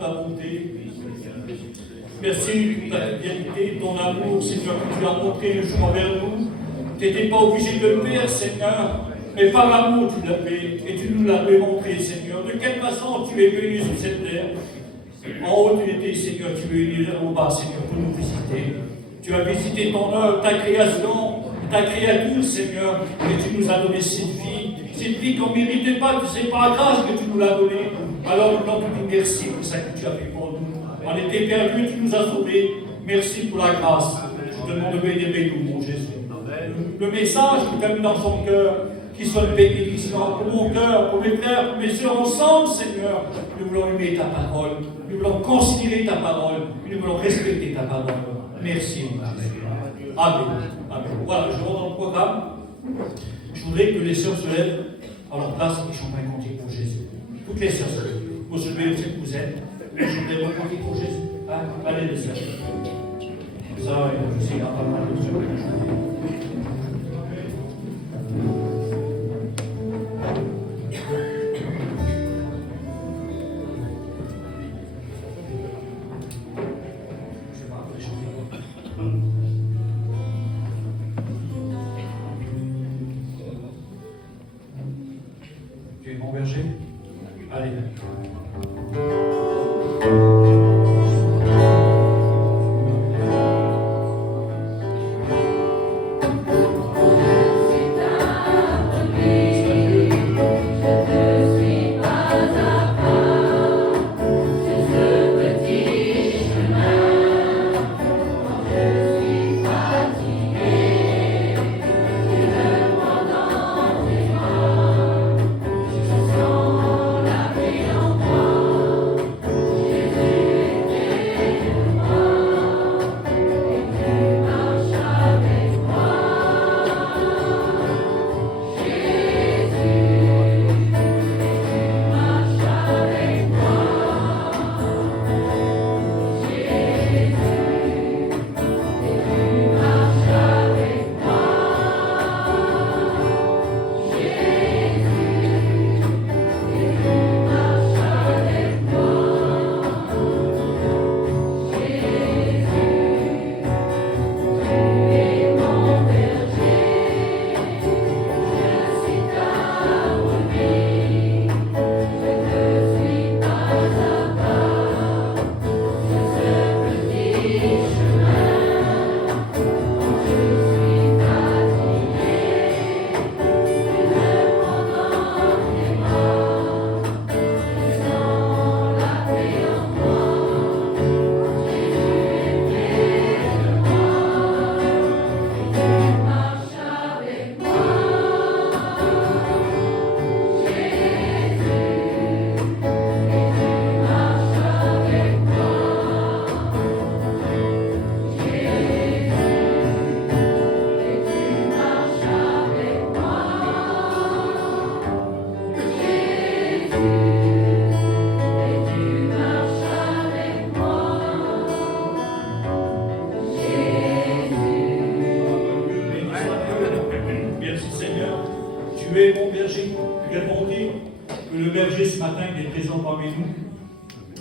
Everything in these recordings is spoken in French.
ta bonté. Merci pour ta fidélité, ton amour, Seigneur, que tu as montré le jour envers nous. Tu n'étais pas obligé de le faire, Seigneur, mais par amour tu l'as fait et tu nous l'as démontré, Seigneur. De quelle façon tu es venu sur cette terre? En haut tu étais, Seigneur, tu es venu au bas, Seigneur, pour nous visiter. Tu as visité ton œuvre, ta création, ta créature, Seigneur, et tu nous as donné cette vie qu'on ne méritait pas, c'est par grâce que tu nous l'as donnée. Alors nous voulons te dire merci pour ça que tu as fait pour nous. On était perdus, tu nous as sauvés. Merci pour la grâce. Je te demande de bénir nous, mon Jésus. Le message que tu as mis dans son cœur, qu'il soit une bénédiction pour mon cœur, pour mes frères, pour mes soeurs, ensemble, Seigneur. Nous voulons aimer ta parole, nous voulons considérer ta parole, nous voulons respecter ta parole. Merci. Amen. Amen. Voilà, je rentre dans le programme. Je voudrais que les sœurs se lèvent à leur place et chantent un cantique pour Jésus. Toutes les sœurs se lèvent. Vous se levez aussi que vous êtes. Vous chantez un cantique pour Jésus. Allez, les sœurs. Ça, je sais, il y a pas mal de sœurs qui chantent. Tu es mon berger? Allez.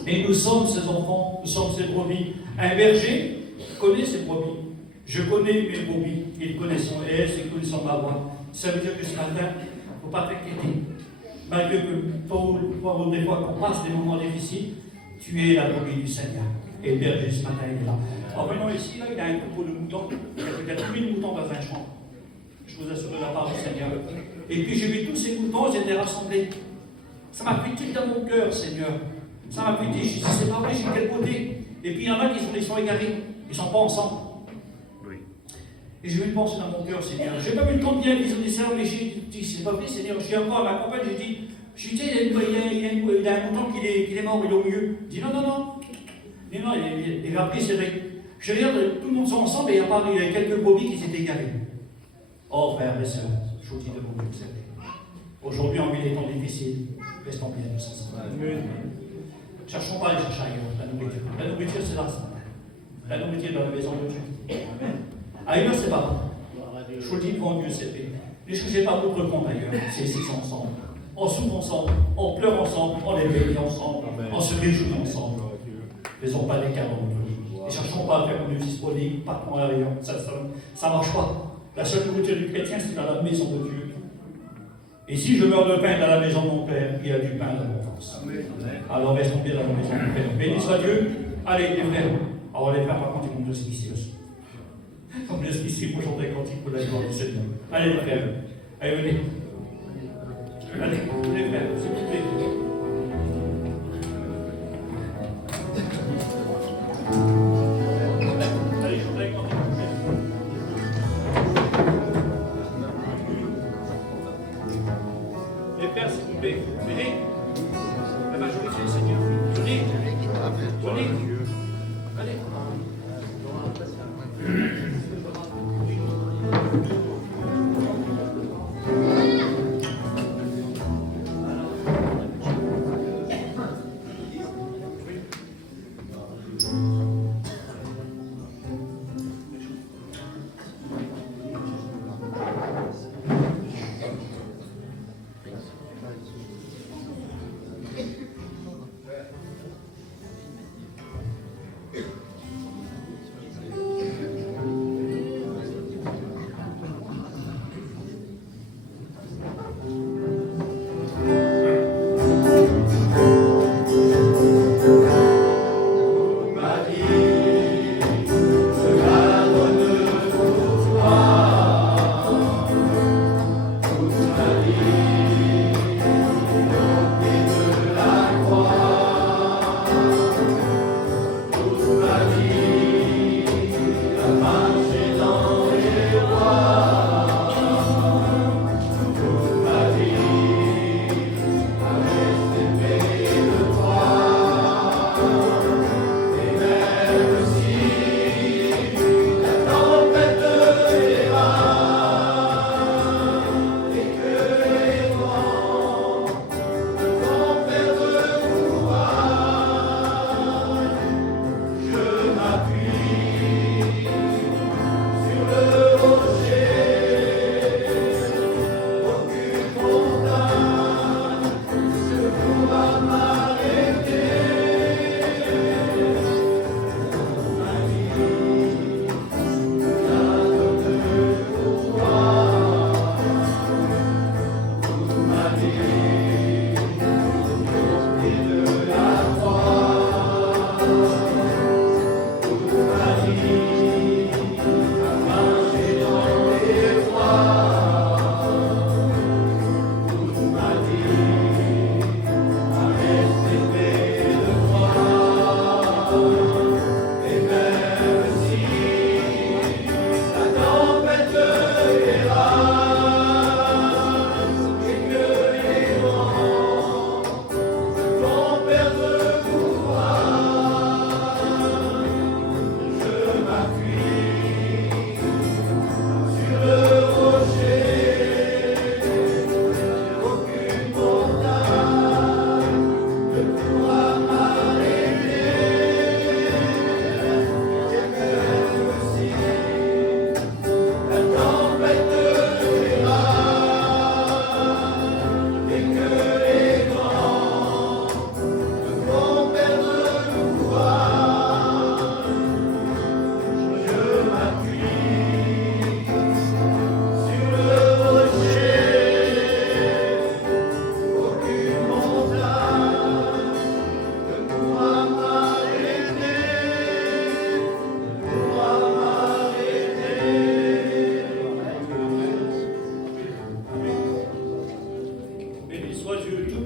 Et nous sommes ses enfants, nous sommes ses brebis. Un berger connaît ses brebis. Je connais mes brebis, ils connaissent et elles, ils connaissent ma voix. Ça veut dire que ce matin, il ne faut pas t'inquiéter. Malgré que des fois qu'on passe des moments difficiles, tu es la brebis du Seigneur. Et le berger ce matin, il est là. Alors maintenant ici, là, il a un troupeau de moutons. Il y a peut-être 1000 moutons dans un champ. Je vous assure de la part du Seigneur. Et puis j'ai vu tous ces moutons, ils étaient rassemblés. Ça m'a fait tilt dans mon cœur, Seigneur. Ça m'a fait tilt. Je dis, c'est pas vrai, j'ai quel côté. Et puis il y en a qui sont égarés. Ils ne sont pas ensemble. Oui. Et j'ai eu une pensée dans mon cœur, Seigneur. Je n'ai pas vu le temps de bien qu'ils ont des cerfs, mais j'ai dit, c'est pas vrai, Seigneur. Je suis encore à ma compagne, j'ai dit, il a un mouton qui est mort, il est au milieu. Il dit, non. Mais non, il a pris, c'est vrai. Je regarde, tout le monde sont ensemble et il y a quelques brebis qui s'étaient égarés. Oh, frères et sœurs, je vous dis de mon Dieu, aujourd'hui, on vit des temps difficiles. Restons bien tous ensemble. Cherchons pas à aller chercher ailleurs la nourriture. La nourriture, c'est là ce matin. La nourriture dans la maison de Dieu. Ailleurs, c'est pas bon. Je vous dis devant Dieu, c'est fait. Ne cherchez pas d'autres comptes ailleurs. C'est ici ensemble. on souffre ensemble, on pleure ensemble, on est bénis ensemble, on se réjouit ensemble. Faisons pas d'écart entre nous. Ne cherchons pas à faire une disponible, pas en arrière. Ça ne marche pas. La seule nourriture du chrétien, c'est dans la maison de Dieu. Et si je meurs de pain dans la maison de mon Père, il y a du pain dans mon ventre. Alors restons bien dans la maison de mon Père. Béni soit Dieu. Allez, les frères. Alors les frères, par contre, ils vont jusqu'ici aussi. Comme jusqu'ici, pour chanter un cantique pour la gloire du Seigneur. Allez, les frères. Allez, venez. Allez, les frères, s'il vous plaît. Venez, la majorité, Seigneur. Venez, venez. Allez.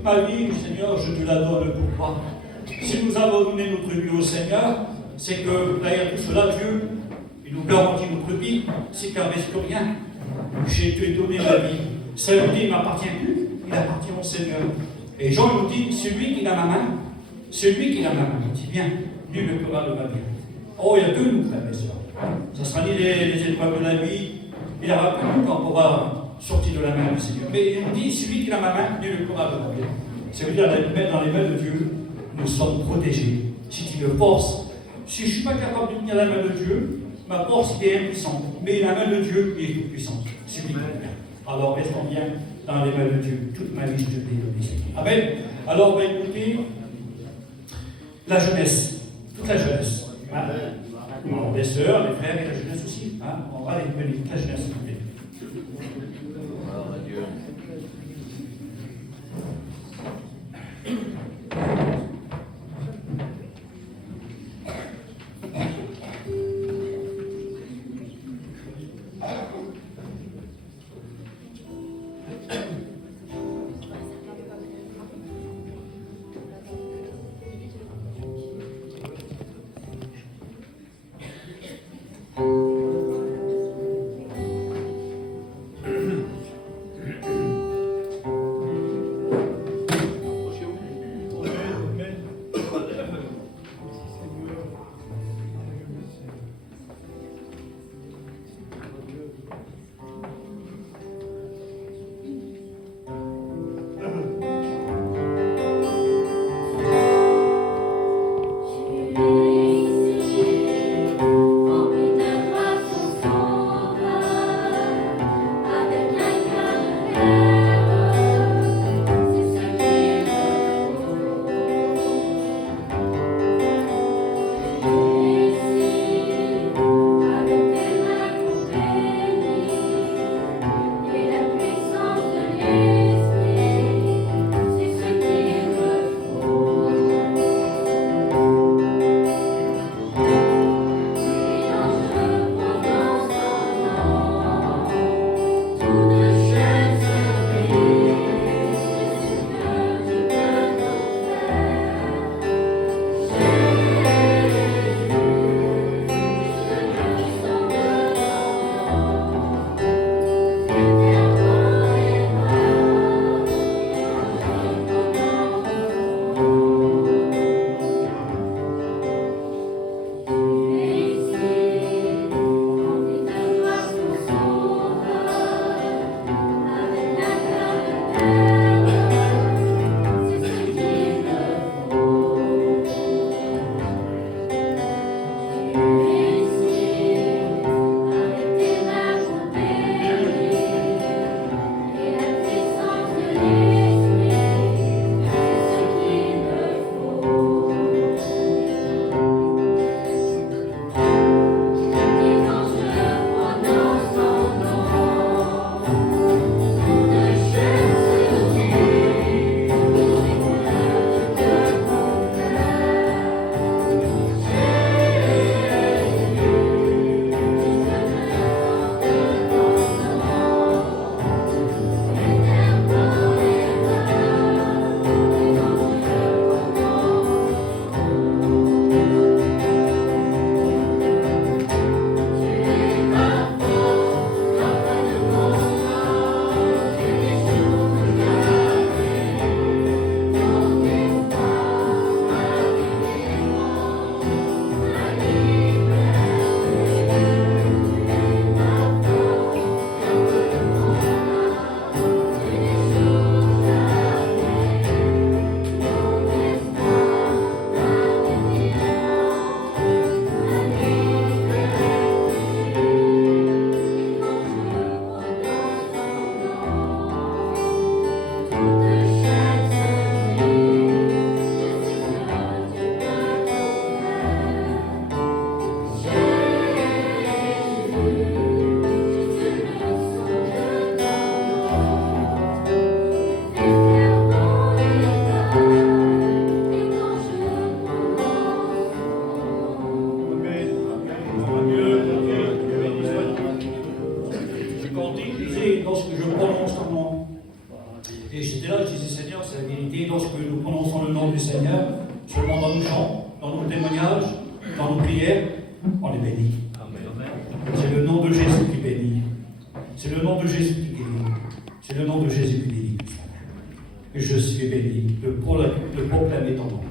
Ma vie, Seigneur, je te la donne pour toi. Si nous avons donné notre vie au Seigneur, c'est que derrière tout cela, Dieu, il nous garantit notre vie, c'est qu'il ne reste rien. J'ai te donné ma vie. Ça veut dire, il ne m'appartient plus, il appartient au Seigneur. Et Jean nous dit, celui qui a ma main, celui qui a ma main, il dit bien, nul ne pourra de ma vie. Oh, il y a que nous, frères et sœurs. Ça sera ni les épreuves de la vie, il n'y aura que nous quand on pourra sortir de la main du Seigneur. Mais il nous dit, celui qui a ma main, nul ne pourra de ma vie. Ça veut dire, dans les mains de Dieu, nous sommes protégés. Si tu me forces, si je ne suis pas capable de tenir la main de Dieu, ma force est impuissante. Mais la main de Dieu est toute puissante. C'est lui qui le fait. Alors restons bien dans les mains de Dieu. Toute ma vie, je te l'ai donné. Amen. Alors, écoutez, la jeunesse, toute la jeunesse. Hein? Bon, les sœurs, les frères et la jeunesse aussi. Hein? On va aller venir, toute la jeunesse, s'il vous plaît.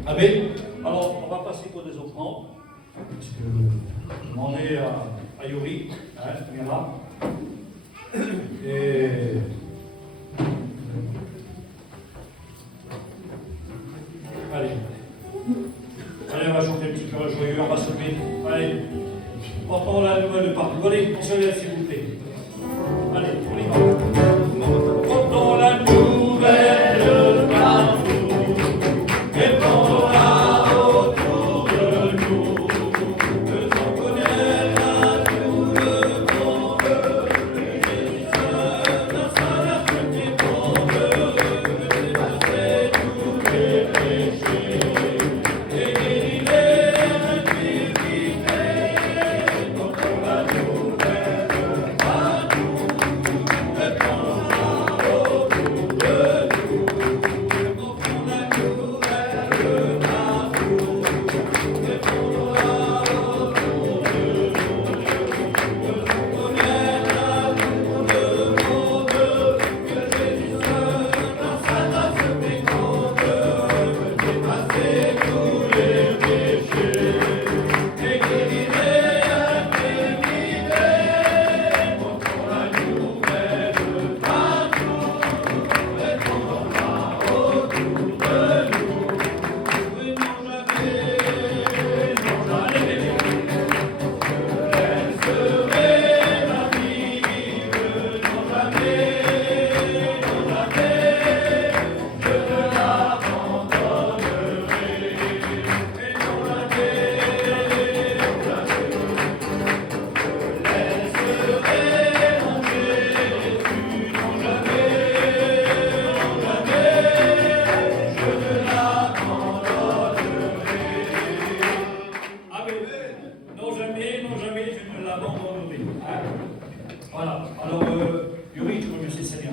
Amen. Alors, on va passer pour des offrandes, parce que on est à Yori, hein, on est là. Et allez, on va chanter un petit cœur joyeux, on va se lever. Allez, portons la nouvelle de partout. Allez, on se lève s'il vous plaît. Allez, on y va. Portons la Non jamais, non jamais, je ne l'abandonnerai. Hein? Voilà. Alors, Yuri, tu remercie Seigneur.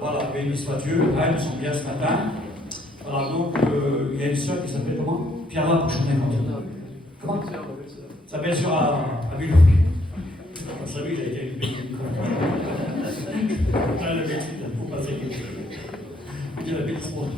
Voilà, béni soit Dieu. Ah, nous sommes bien ce matin. Voilà, donc, il y a une soeur qui s'appelle comment? Pierre-La pour chanter quand? Comment? Sa belle-sœur à Bulou. Vous savez, j'ai été élevé. Ah, le bêtise, il faut passer quelque chose. Il dit la bêtise pour lui.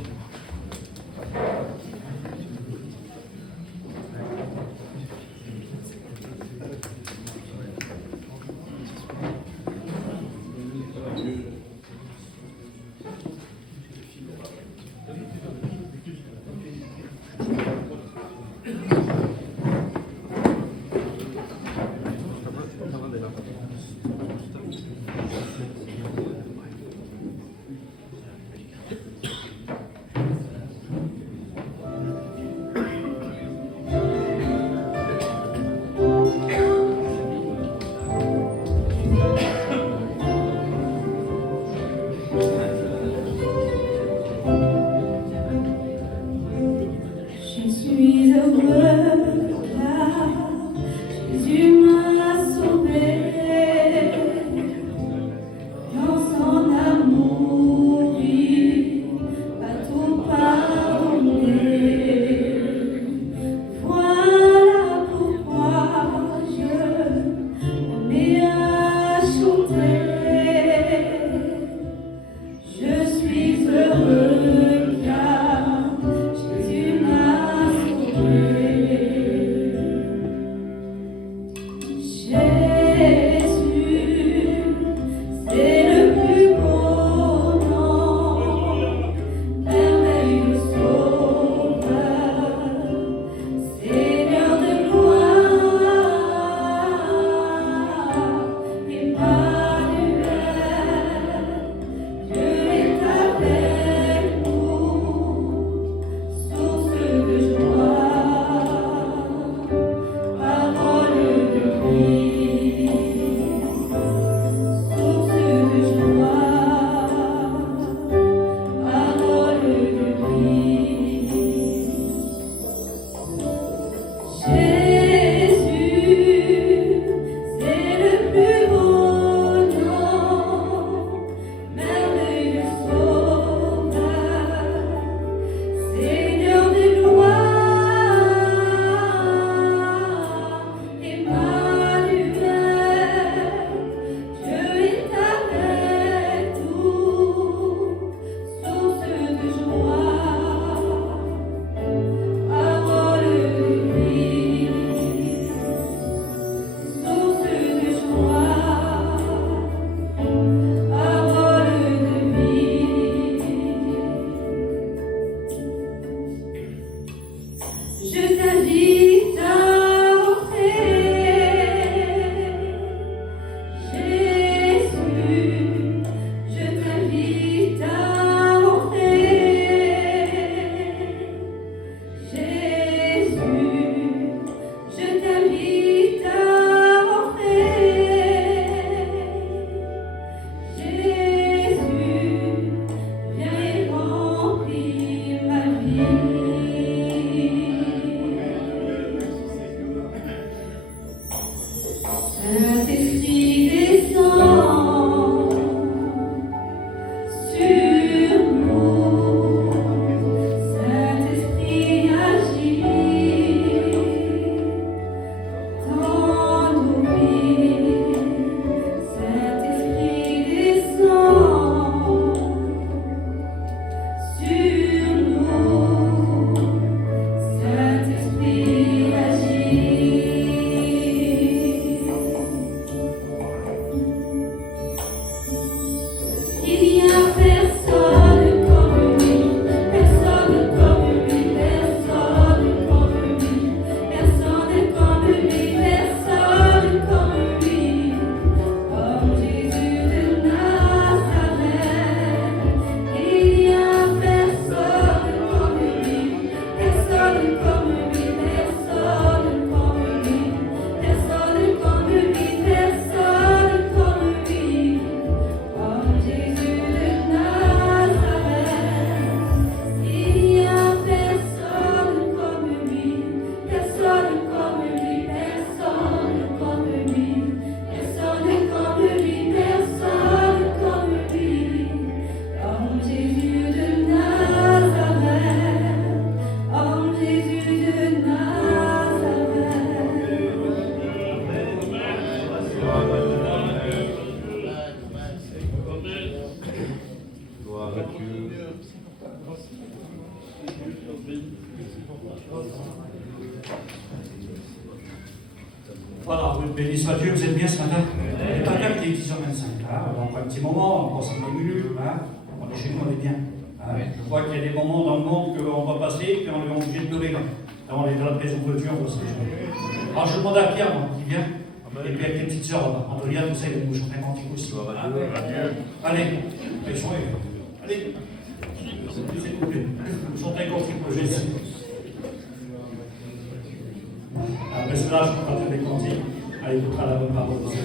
béni soit Dieu, vous êtes bien ce matin? Il n'est pas tard qu'il est 10h25, hein? On prend un petit moment, on passe 5 minutes, hein? On est chez nous, on est bien. Hein? Je crois qu'il y a des moments dans le monde qu'on va passer et qu'on est obligé de pleurer. Là, on est dans la maison de Dieu, on va se réjouir. Alors je demande à Pierre, moi, qui vient, et puis avec les petites sœurs là-bas. Andrea, tout ça, ils nous chantent un cantique aussi. Allez, allez, s'il vous plaît, chantez un cantique pour Jésus. Après cela, je peux pas faire des cantiques. Allez, vous à la bonne parole de Dieu.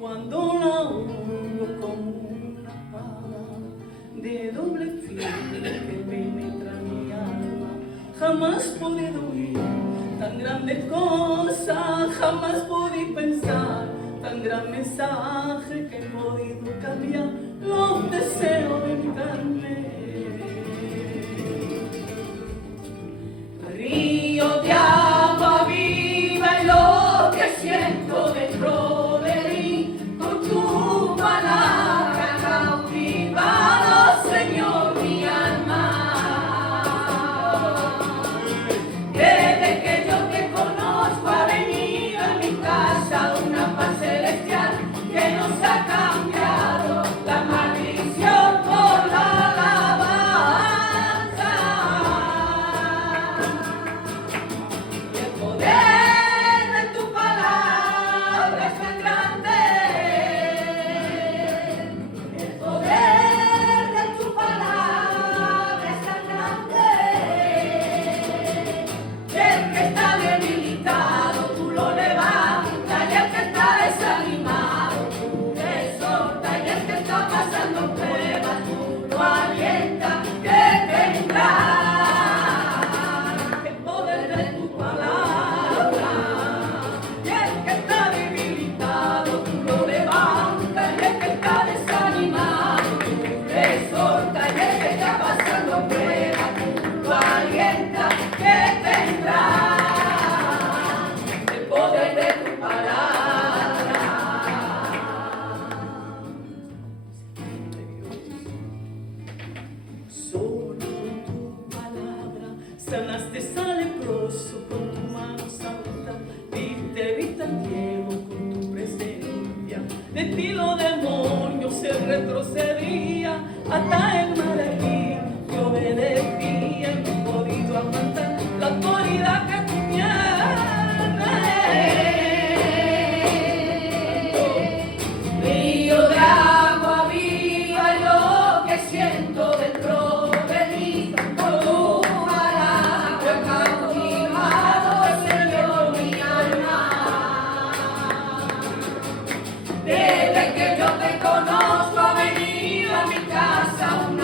Cuando la oigo como una espada de doble filo que penetra mi alma, jamás pude oír tan grande cosa, jamás pude pensar tan gran mensaje que he podido cambiar los deseos de mi carne. Río de agua viva y lo que siento dentro de mí, con tu palabra cautivado, Señor, mi alma. Desde que yo te conozco ha venido a mi casa una paz celestial que nos ha cambiado la maldición por la alabanza. Y el poder de tu palabra es tan grande. El poder de tu palabra es tan grande. Y el que está debilitado tú lo levantas, y el que está desanimado tú te exhortas, y el que está pasando pruebas tú lo alientas, que tendrá el poder de tu palabra. Y el que está debilitado tú lo levantas, y el que está desanimado tú te exhortas, y el que está pasando pruebas tú lo alientas, que tendrá el poder de tu palabra. Solo con tu palabra sanaste al leproso, con tu mano santa diste vista al ciego con tu presencia. De ti los demonios se retrocedía, hasta el malequí te obedecía, y no he podido aguantar la autoridad que tú tienes. Río de agua viva y lo que siento dentro de mí, por tu palabra cautivado, Señor, mi alma. Desde que yo te conozco ha venido a mi casa una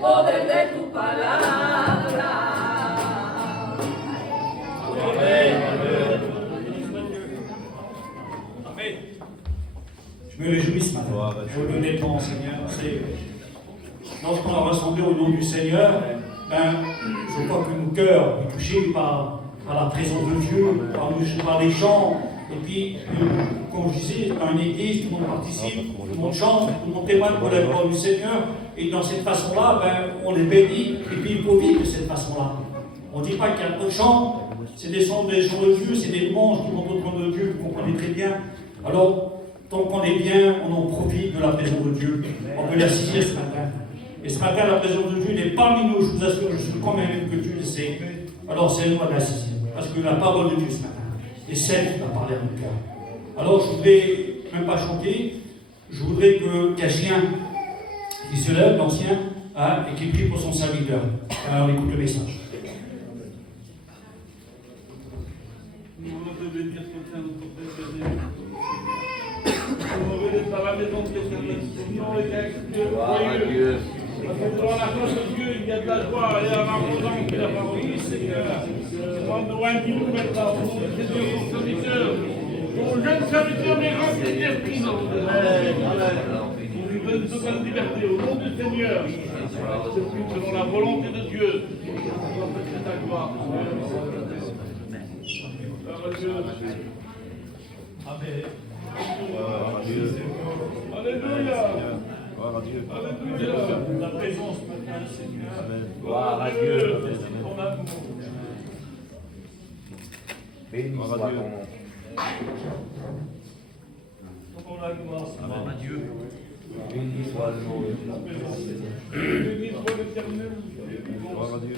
poder de tu palabra. Amen. Je me réjouis ce matin. Honnêtement, Seigneur, lorsqu'on a rassemblé au nom du Seigneur, je crois que nos cœurs sont touchés par la présence de Dieu, par les chants. Et puis, comme je disais, dans une église, tout le monde participe, tout le monde chante, tout le monde témoigne pour la gloire du Seigneur. Et dans cette façon-là, on les bénit. Et puis, il faut vivre de cette façon-là. On ne dit pas qu'il y a trop de chants. C'est des chants de Dieu, c'est des louanges qui vont au trône de Dieu, vous comprenez très bien. Alors, tant qu'on est bien, on en profite de la présence de Dieu. On peut l'assister ce matin. Et ce matin, la présence de Dieu n'est pas parmi nous, je vous assure, je suis quand même que Dieu le sait. Alors, c'est à nous de l'assister. Parce que la parole de Dieu ce matin est celle qui va parler à notre cœur. Alors, je ne voudrais même pas chanter, je voudrais que chien qui se lève, l'ancien, et qui prie pour son serviteur. Alors, on écoute le message. Par la maison de l'Éternel, Seigneur, et Dieu. Parce que devant la face de Dieu, il y a de la joie et un abondance de la parole du Seigneur. Demande loin qui nous mettra au nom de Dieu, son serviteur, mon jeune serviteur, mais rempli d'esprit, il nous donne totale liberté au nom du Seigneur. Selon la volonté de Dieu, c'est ta gloire. Amen. Alléluia. Gloire à Dieu. Alléluia. La présence maintenant, Seigneur. Amen. Gloire à Dieu. Ton amour. Béni soit ton nom. Pour la gloire, Amen. Dieu. Béni soit le nom de La présence, Seigneur. Béni soit l'Éternel. Gloire à Dieu.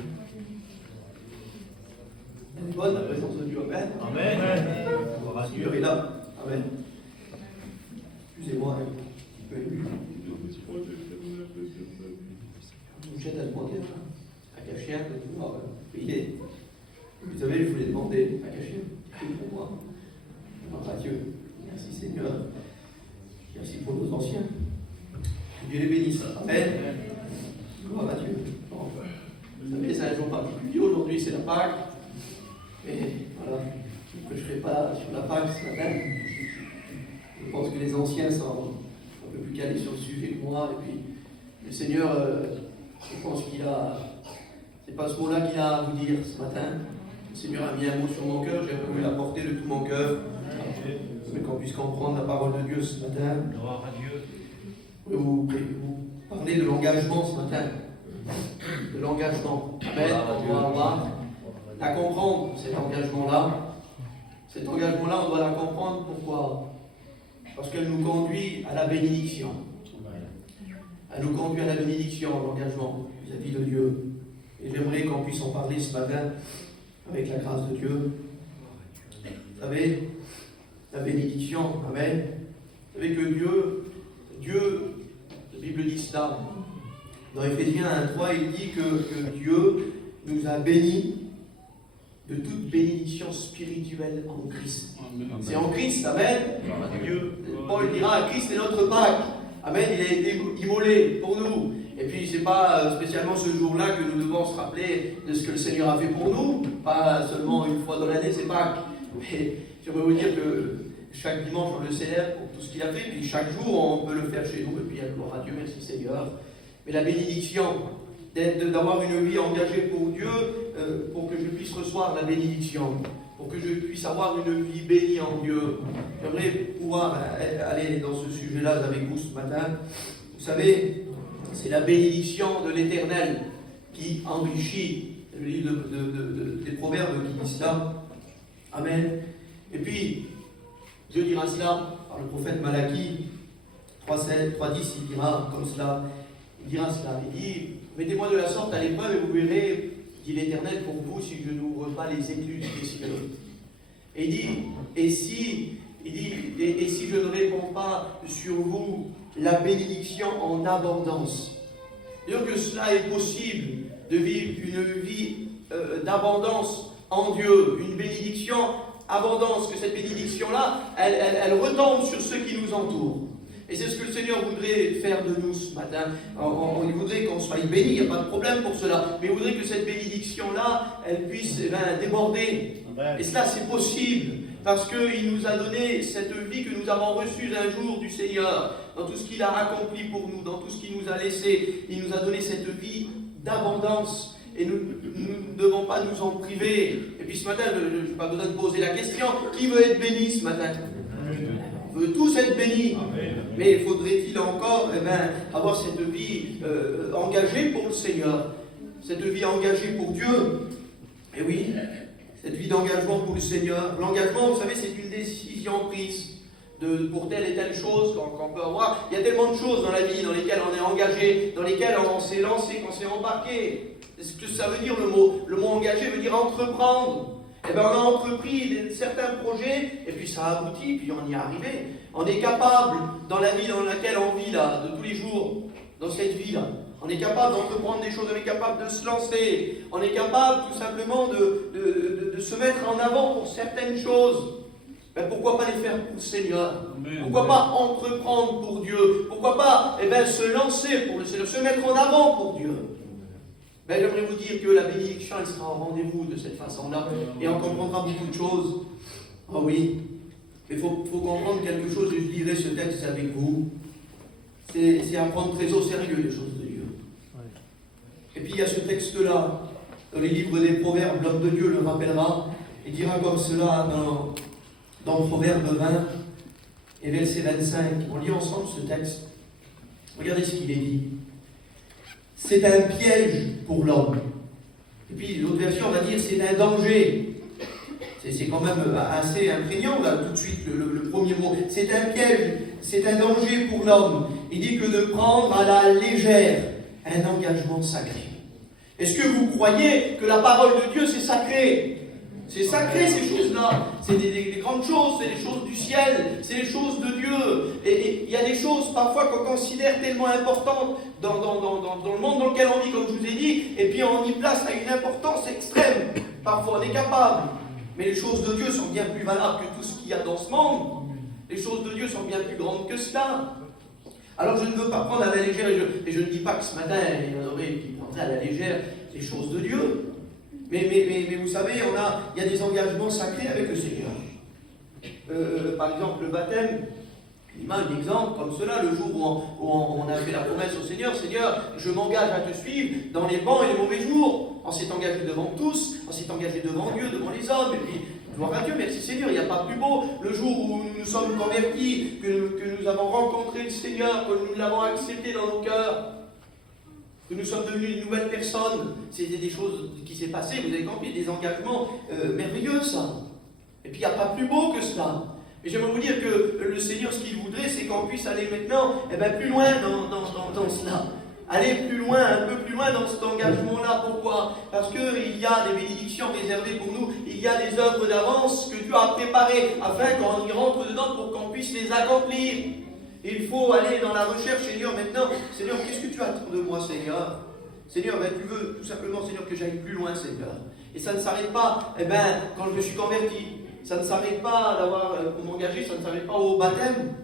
Elle est bonne la présence de Dieu. Amen. Amen. Gloire à Dieu. Dieu est là. Amen. Excusez-moi, un petit peu ému. Je me jette à demander à Cachien de pouvoir prier. Vous savez, je voulais demander à Cachien, prie pour moi. Gloire à Dieu. Merci Seigneur. Merci pour nos anciens. Que Dieu les bénisse. Amen. Gloire à Dieu. Bon, vous savez, c'est un jour particulier. Aujourd'hui, c'est la Pâque. Et voilà, je ne ferai pas sur la Pâque ce matin. Je pense que les anciens sont un peu plus calés sur le sujet que moi. Et puis, le Seigneur, je pense qu'il a. C'est pas ce mot-là qu'il a à vous dire ce matin. Le Seigneur a mis un mot sur mon cœur, j'ai voulu l'apporter de tout mon cœur. Mais qu'on puisse comprendre la parole de Dieu ce matin. Gloire à Dieu. Vous parlez de l'engagement ce matin. De l'engagement. Amen. On doit la comprendre, cet engagement-là. Cet engagement-là, on doit la comprendre. Pourquoi ? Parce qu'elle nous conduit à la bénédiction. Elle nous conduit à la bénédiction, l'engagement vis-à-vis de Dieu. Et j'aimerais qu'on puisse en parler ce matin avec la grâce de Dieu. Vous savez, la bénédiction, amen. Vous savez que Dieu, la Bible dit cela. Dans Éphésiens 1:3, il dit que Dieu nous a bénis de toute bénédiction spirituelle en Christ. C'est en Christ, amen. Dieu, Paul dira, Christ est notre Pâque. Amen, il a été immolé pour nous. Et puis, c'est pas spécialement ce jour-là que nous devons se rappeler de ce que le Seigneur a fait pour nous. Pas seulement une fois dans l'année, c'est Pâques. Mais j'aimerais vous dire que chaque dimanche, on le célèbre pour tout ce qu'il a fait. Puis chaque jour, on peut le faire chez nous. Et puis, gloire à Dieu, merci Seigneur. Mais la bénédiction, d'avoir une vie engagée pour Dieu, pour que je puisse recevoir la bénédiction, pour que je puisse avoir une vie bénie en Dieu. J'aimerais pouvoir aller dans ce sujet-là avec vous ce matin. Vous savez, c'est la bénédiction de l'Éternel qui enrichit. Le livre des Proverbes qui dit cela. Amen. Et puis, Dieu dira cela par le prophète Malachie 3:7, 3:10, il dira comme cela. Il dira cela. Il dit, mettez-moi de la sorte à l'épreuve et vous verrez, dit l'Éternel, pour vous si je n'ouvre pas les écluses des cieux. Et il dit, et si je ne réponds pas sur vous la bénédiction en abondance. C'est-à-dire que cela est possible de vivre une vie d'abondance en Dieu, une bénédiction abondance, que cette bénédiction-là, elle retombe sur ceux qui nous entourent. Et c'est ce que le Seigneur voudrait faire de nous ce matin. Il voudrait qu'on soit bénis, il n'y a pas de problème pour cela. Mais il voudrait que cette bénédiction-là, elle puisse déborder. Et cela, c'est possible. Parce qu'il nous a donné cette vie que nous avons reçue un jour du Seigneur. Dans tout ce qu'il a accompli pour nous, dans tout ce qu'il nous a laissé. Il nous a donné cette vie d'abondance. Et nous ne devons pas nous en priver. Et puis ce matin, je n'ai pas besoin de poser la question. Qui veut être béni ce matin? On veut tous être bénis. Mais faudrait-il encore avoir cette vie engagée pour le Seigneur, cette vie engagée pour Dieu? Et oui, cette vie d'engagement pour le Seigneur. L'engagement, vous savez, c'est une décision prise pour telle et telle chose qu'on peut avoir. Il y a tellement de choses dans la vie dans lesquelles on est engagé, dans lesquelles on s'est lancé, qu'on s'est embarqué. C'est ce que ça veut dire le mot. Le mot engagé veut dire entreprendre. Eh bien, on a entrepris certains projets, et puis ça a abouti, puis on y est arrivé. On est capable, dans la vie dans laquelle on vit là, de tous les jours, dans cette vie-là, on est capable d'entreprendre des choses, on est capable de se lancer, on est capable tout simplement de se mettre en avant pour certaines choses. Ben, pourquoi pas les faire pour le Seigneur? Pourquoi pas entreprendre pour Dieu? Pourquoi pas se lancer pour le Seigneur, se mettre en avant pour Dieu? Ben, j'aimerais vous dire que la bénédiction, elle sera au rendez-vous de cette façon-là, et on comprendra beaucoup de choses. Ah oui, il faut comprendre quelque chose, et je lirai ce texte avec vous. C'est à prendre très au sérieux les choses de Dieu. Et puis il y a ce texte-là, dans les livres des Proverbes, l'homme de Dieu le rappellera, et dira comme cela dans Proverbe 20 et verset 25. On lit ensemble ce texte. Regardez ce qu'il est dit. C'est un piège pour l'homme. Et puis l'autre version va dire c'est un danger. C'est quand même assez imprégnant là tout de suite le premier mot. C'est un piège, c'est un danger pour l'homme. Il dit que de prendre à la légère un engagement sacré. Est-ce que vous croyez que la parole de Dieu c'est sacré? C'est sacré ces choses-là. C'est des grandes choses, c'est les choses du ciel, c'est les choses de Dieu. Et il y a des choses parfois qu'on considère tellement importantes dans le monde dans lequel on vit, comme je vous ai dit, et puis on y place à une importance extrême. Parfois on est capable. Mais les choses de Dieu sont bien plus valables que tout ce qu'il y a dans ce monde. Les choses de Dieu sont bien plus grandes que cela. Alors je ne veux pas prendre à la légère, et je ne dis pas que ce matin il y en aurait qui prendraient à la légère les choses de Dieu. Mais vous savez, il y a des engagements sacrés avec le Seigneur. Par exemple, le baptême, il m'a un exemple comme cela, le jour où on a fait la promesse au Seigneur, Seigneur, je m'engage à te suivre dans les bons et les mauvais jours. On s'est engagé devant tous, on s'est engagé devant Dieu, devant les hommes, et puis, gloire à Dieu, merci Seigneur, il n'y a pas plus beau. Le jour où nous nous sommes convertis, que nous avons rencontré le Seigneur, que nous l'avons accepté dans nos cœurs, que nous sommes devenus une nouvelle personne, c'était des choses qui s'est passé, vous avez compris, des engagements merveilleux, ça. Et puis il n'y a pas plus beau que cela. Et j'aimerais vous dire que le Seigneur, ce qu'il voudrait, c'est qu'on puisse aller maintenant plus loin dans cela. Aller plus loin, un peu plus loin dans cet engagement-là. Pourquoi? Parce qu'il y a des bénédictions réservées pour nous, il y a des œuvres d'avance que Dieu a préparées afin qu'on y rentre dedans pour qu'on puisse les accomplir. Il faut aller dans la recherche, Seigneur, maintenant. Seigneur, qu'est-ce que tu attends de moi, Seigneur? Seigneur, tu veux tout simplement, Seigneur, que j'aille plus loin, Seigneur. Et ça ne s'arrête pas, quand je me suis converti. Ça ne s'arrête pas pour m'engager, ça ne s'arrête pas au baptême.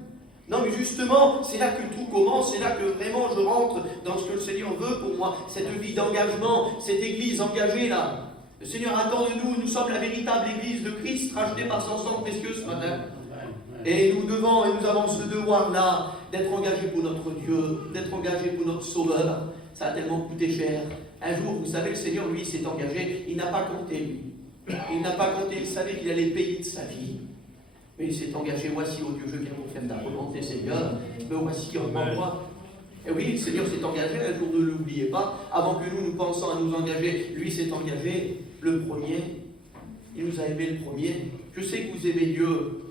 Non, mais justement, c'est là que tout commence, c'est là que vraiment je rentre dans ce que le Seigneur veut pour moi. Cette vie d'engagement, cette église engagée là. Le Seigneur attend de nous, nous sommes la véritable église de Christ, rachetée par son sang précieux ce matin. Et nous avons ce devoir-là d'être engagés pour notre Dieu, d'être engagés pour notre Sauveur. Ça a tellement coûté cher. Un jour, vous savez, le Seigneur, lui, s'est engagé. Il n'a pas compté, lui. Il n'a pas compté, il savait qu'il allait payer de sa vie. Mais il s'est engagé, voici, oh Dieu, je viens pour faire ta volonté, Seigneur. Mais voici, envoie-moi. Et oui, le Seigneur s'est engagé, un jour ne l'oubliez pas. Avant que nous pensions à nous engager, lui s'est engagé le premier. Il nous a aimé le premier. Je sais que vous aimez Dieu.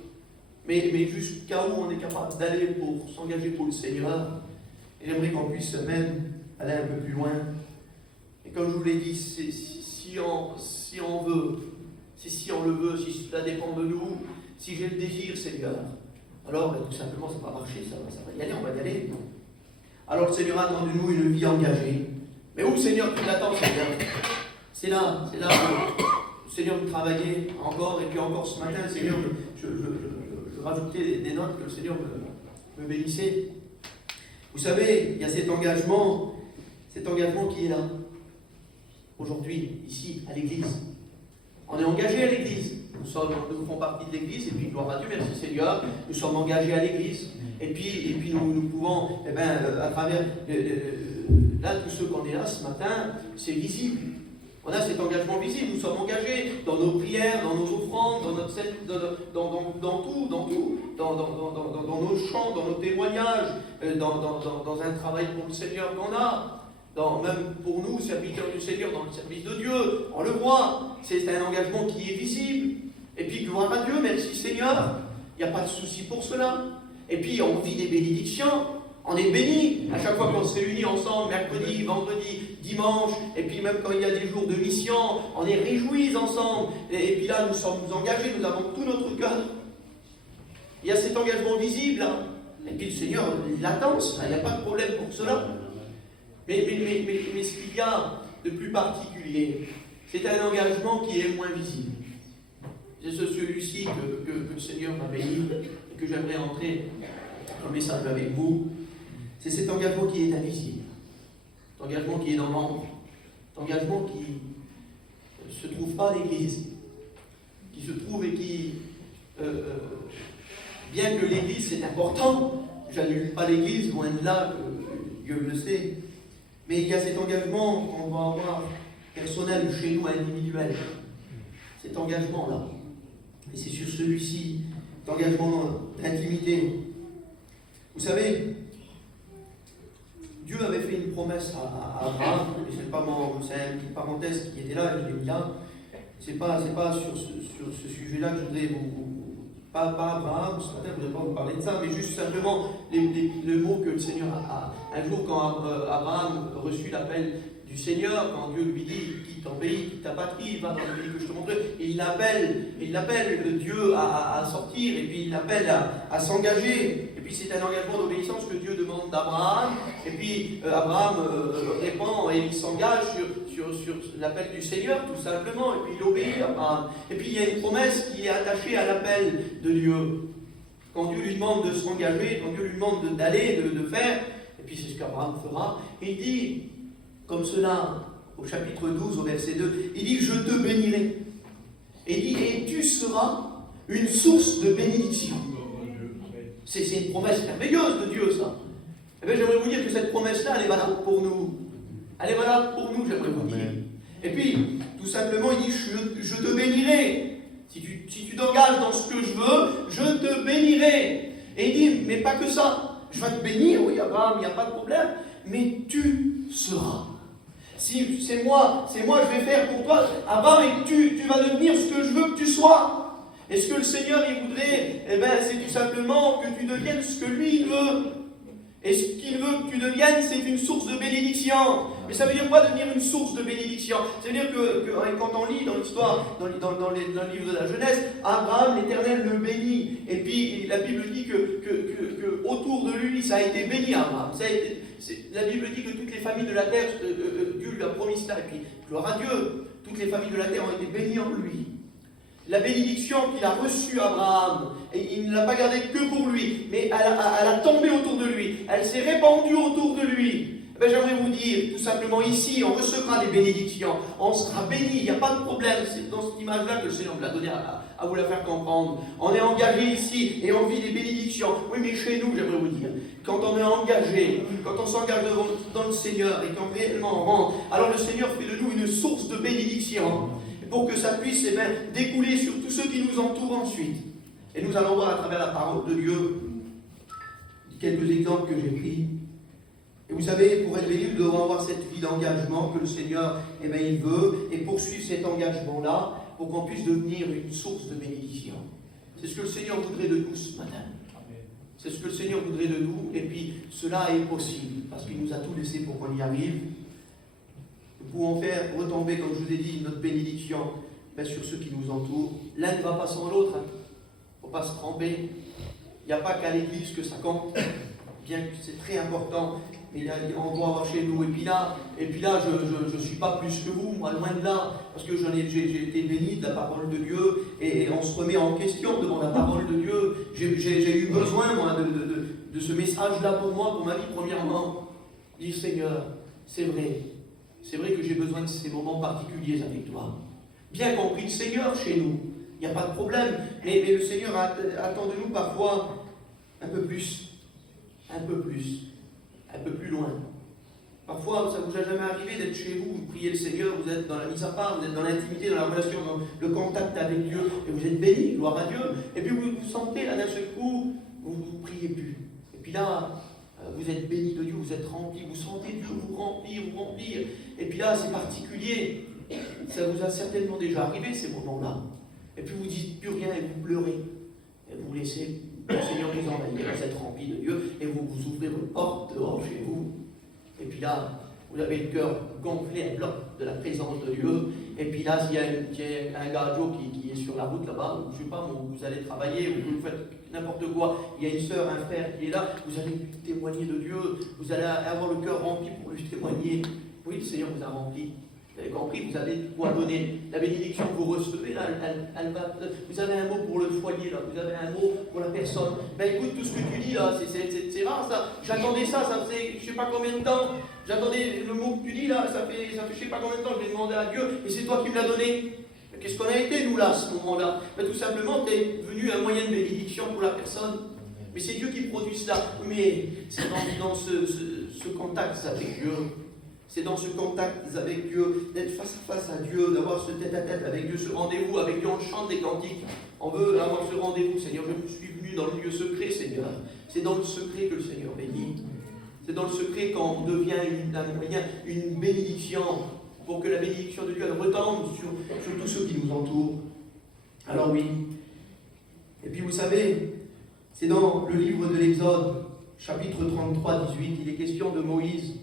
Mais jusqu'à où on est capable d'aller pour s'engager pour le Seigneur. Et j'aimerais qu'on puisse même aller un peu plus loin. Et comme je vous l'ai dit, si on veut, si on le veut, si cela dépend de nous, si j'ai le désir, Seigneur, alors tout simplement ça va marcher, ça va y aller, on va y aller. Alors le Seigneur attend de nous une vie engagée. Mais où, Seigneur, tu l'attends, Seigneur? C'est là que le Seigneur veut travailler encore, et puis encore ce matin, Seigneur, je rajoutais des notes que le Seigneur me bénissez. Vous savez, il y a cet engagement qui est là, aujourd'hui, ici, à l'Église. On est engagé à l'Église. Nous faisons partie de l'Église, et puis gloire à Dieu, merci Seigneur, nous sommes engagés à l'Église. Et puis nous pouvons, à travers, là, tous ceux qu'on est là ce matin, c'est visible. On a cet engagement visible, nous sommes engagés dans nos prières, dans nos offrandes, dans notre tout, dans nos chants, dans nos témoignages, dans un travail pour le Seigneur qu'on a, même pour nous, serviteurs du Seigneur, dans le service de Dieu. On le voit, c'est un engagement qui est visible. Et puis gloire à Dieu, merci Seigneur, il n'y a pas de souci pour cela. Et puis on vit des bénédictions. On est bénis à chaque fois qu'on se réunit ensemble, mercredi, vendredi, dimanche, et puis même quand il y a des jours de mission, on est réjouis ensemble. Et puis là, nous sommes engagés, nous avons tout notre cœur. Il y a cet engagement visible, hein. Et puis le Seigneur, il attend ça, il n'y a pas de problème pour cela. Mais ce qu'il y a de plus particulier, c'est un engagement qui est moins visible. C'est celui-ci que le Seigneur m'a béni et que j'aimerais entrer en message avec vous. C'est cet engagement qui est invisible, cet engagement qui est dans l'ombre, cet engagement qui ne se trouve pas à l'Église, qui se trouve et qui, bien que l'Église c'est important, j'annule pas l'Église, loin de là, que Dieu le sait, mais il y a cet engagement qu'on va avoir personnel chez nous, individuel, cet engagement-là, et c'est sur celui-ci, cet engagement d'intimité. Vous savez, Dieu avait fait une promesse à Abraham, et c'est une petite parenthèse qui était là, et je l'ai mis là. C'est pas sur ce sujet-là que je voudrais pas Abraham, ce matin je ne voudrais pas vous parler de ça, mais juste simplement le mot que le Seigneur a. Un jour, quand Abraham reçut l'appel du Seigneur, quand Dieu lui dit quitte ton pays, quitte ta patrie, va dans le pays que je te montrerai, il l'appelle Dieu à sortir, et puis il l'appelle à s'engager. Et puis c'est un engagement d'obéissance que Dieu demande d'Abraham, et puis Abraham répond et il s'engage sur l'appel du Seigneur tout simplement, et puis il obéit à Abraham. Et puis il y a une promesse qui est attachée à l'appel de Dieu. Quand Dieu lui demande de s'engager, quand Dieu lui demande d'aller, de faire, et puis c'est ce qu'Abraham fera, il dit comme cela au chapitre 12 au verset 2, il dit « Je te bénirai ». Et il dit « Et tu seras une source de bénédiction ». C'est une promesse merveilleuse de Dieu, ça. Eh bien, j'aimerais vous dire que cette promesse-là, elle est valable pour nous. Elle est valable pour nous, j'aimerais vous dire. Et puis, tout simplement, il dit « Je te bénirai ». Si tu t'engages dans ce que je veux, je te bénirai. Et il dit « Mais pas que ça. Je vais te bénir, oui, Abraham, il n'y a pas de problème. Mais tu seras. Si c'est moi, je vais faire pour toi. Abraham, et tu vas devenir ce que je veux que tu sois. Et ce que le Seigneur, il voudrait, c'est tout simplement que tu deviennes ce que lui, il veut. Et ce qu'il veut que tu deviennes, c'est une source de bénédiction. Mais ça veut dire quoi, devenir une source de bénédiction? Ça veut dire que quand on lit dans l'histoire, dans le livre de la Genèse, Abraham, l'Éternel le bénit. Et puis la Bible dit que autour de lui, ça a été béni, Abraham. La Bible dit que toutes les familles de la terre, Dieu lui a promis cela. Et puis, gloire à Dieu, toutes les familles de la terre ont été bénies en lui. La bénédiction qu'il a reçue, Abraham, et il ne l'a pas gardée que pour lui, mais elle a tombé autour de lui, elle s'est répandue autour de lui. J'aimerais vous dire, tout simplement, ici, on recevra des bénédictions, on sera béni, il n'y a pas de problème. C'est dans cette image-là que le Seigneur me l'a donné à vous la faire comprendre. On est engagé ici et on vit des bénédictions. Oui, mais chez nous, j'aimerais vous dire, quand on est engagé, quand on s'engage dans le Seigneur et quand réellement on rentre, alors le Seigneur fait de nous une source de bénédiction pour que ça puisse découler sur tous ceux qui nous entourent ensuite. Et nous allons voir à travers la parole de Dieu quelques exemples que j'ai pris. Et vous savez, pour être béni, nous devons avoir cette vie d'engagement que le Seigneur, il veut, et poursuivre cet engagement-là pour qu'on puisse devenir une source de bénédiction. C'est ce que le Seigneur voudrait de nous ce matin. C'est ce que le Seigneur voudrait de nous, et puis cela est possible, parce qu'il nous a tout laissé pour qu'on y arrive. Nous pouvons faire retomber, comme je vous ai dit, notre bénédiction sur ceux qui nous entourent. L'un ne va pas sans l'autre. Il ne faut pas se tromper. Il n'y a pas qu'à l'église que ça compte, bien que c'est très important. Mais on doit avoir chez nous. Et puis là, je ne suis pas plus que vous, moi, loin de là, parce que j'ai été béni de la parole de Dieu, et on se remet en question devant la parole de Dieu. J'ai eu besoin, moi, de ce message-là pour moi, pour ma vie, premièrement, dire Seigneur, c'est vrai que j'ai besoin de ces moments particuliers avec toi. Bien compris, le Seigneur chez nous, il n'y a pas de problème, mais le Seigneur attend de nous parfois un peu plus, un peu plus loin. Parfois, ça ne vous a jamais arrivé d'être chez vous, vous priez le Seigneur, vous êtes dans la mise à part, vous êtes dans l'intimité, dans la relation, dans le contact avec Dieu, et vous êtes béni, gloire à Dieu, et puis vous vous sentez là d'un seul coup, vous ne priez plus. Et puis là, vous êtes béni de Dieu, vous êtes rempli, vous sentez Dieu vous remplir, et puis là, c'est particulier. Ça vous a certainement déjà arrivé ces moments-là. Et puis vous ne dites plus rien et vous pleurez. Et vous laissez le Seigneur vous envahir, vous êtes rempli de Dieu, et vous ouvrez vos portes dehors chez vous. Et puis là, vous avez le cœur gonflé à bloc de la présence de Dieu. Et puis là, s'il y a un gajo qui est sur la route là-bas, je ne sais pas, vous allez travailler, ou vous faites n'importe quoi, il y a une sœur, un frère qui est là, vous allez lui témoigner de Dieu, vous allez avoir le cœur rempli pour lui témoigner. Oui, le Seigneur vous a rempli. Vous avez compris, vous avez quoi donner. La bénédiction que vous recevez, là, elle va. Vous avez un mot pour le foyer, là, vous avez un mot pour la personne. Ben écoute, tout ce que tu dis là, c'est rare ça. J'attendais ça faisait je ne sais pas combien de temps. J'attendais le mot que tu dis là, ça fait je ne sais pas combien de temps que je l'ai demandé à Dieu, et c'est toi qui me l'as donné. Qu'est-ce qu'on a été, nous, là, à ce moment-là? Ben, tout simplement, tu es devenu un moyen de bénédiction pour la personne. Mais c'est Dieu qui produit cela. Mais c'est dans ce contact avec Dieu. C'est dans ce contact avec Dieu, d'être face à face à Dieu, d'avoir ce tête-à-tête avec Dieu, ce rendez-vous avec Dieu. On chante des cantiques. On veut avoir ce rendez-vous. Seigneur, je suis venu dans le lieu secret, Seigneur. C'est dans le secret que le Seigneur bénit. C'est dans le secret qu'on devient une bénédiction, pour que la bénédiction de Dieu elle retombe sur tous ceux qui nous entourent. Alors oui. Et puis vous savez, c'est dans le livre de l'Exode, chapitre 33, 18, il est question de Moïse.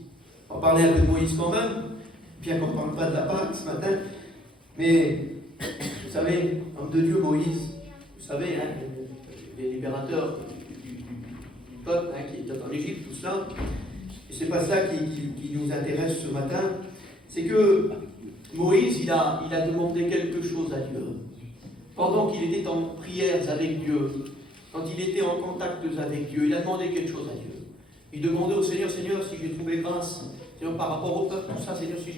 On va parler un peu de Moïse quand même, bien qu'on ne parle pas de la Pâque ce matin. Mais, vous savez, homme de Dieu, Moïse, vous savez, hein, les libérateurs du peuple qui était en Égypte, tout cela. Et c'est pas ça qui nous intéresse ce matin. C'est que Moïse, il a demandé quelque chose à Dieu. Pendant qu'il était en prière avec Dieu, quand il était en contact avec Dieu, il a demandé quelque chose à Dieu. Il demandait au Seigneur, Seigneur, si j'ai trouvé grâce, Seigneur, par rapport au peuple, tout ça, Seigneur, si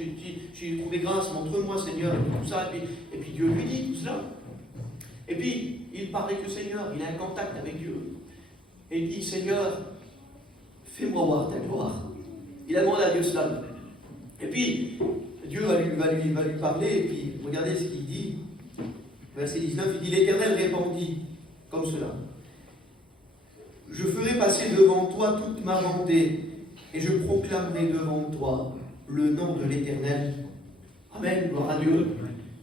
j'ai trouvé grâce, montre-moi, Seigneur, et tout ça. Et puis Dieu lui dit tout cela. Et puis, il parlait avec le Seigneur, il a un contact avec Dieu. Et il dit, Seigneur, fais-moi voir ta gloire. Il a demandé à Dieu cela. Et puis, Dieu va lui parler, et puis, regardez ce qu'il dit. Verset 19, il dit, l'Éternel répondit, comme cela. Je ferai passer devant toi toute ma bonté, et je proclamerai devant toi le nom de l'Éternel. Amen, gloire à Dieu.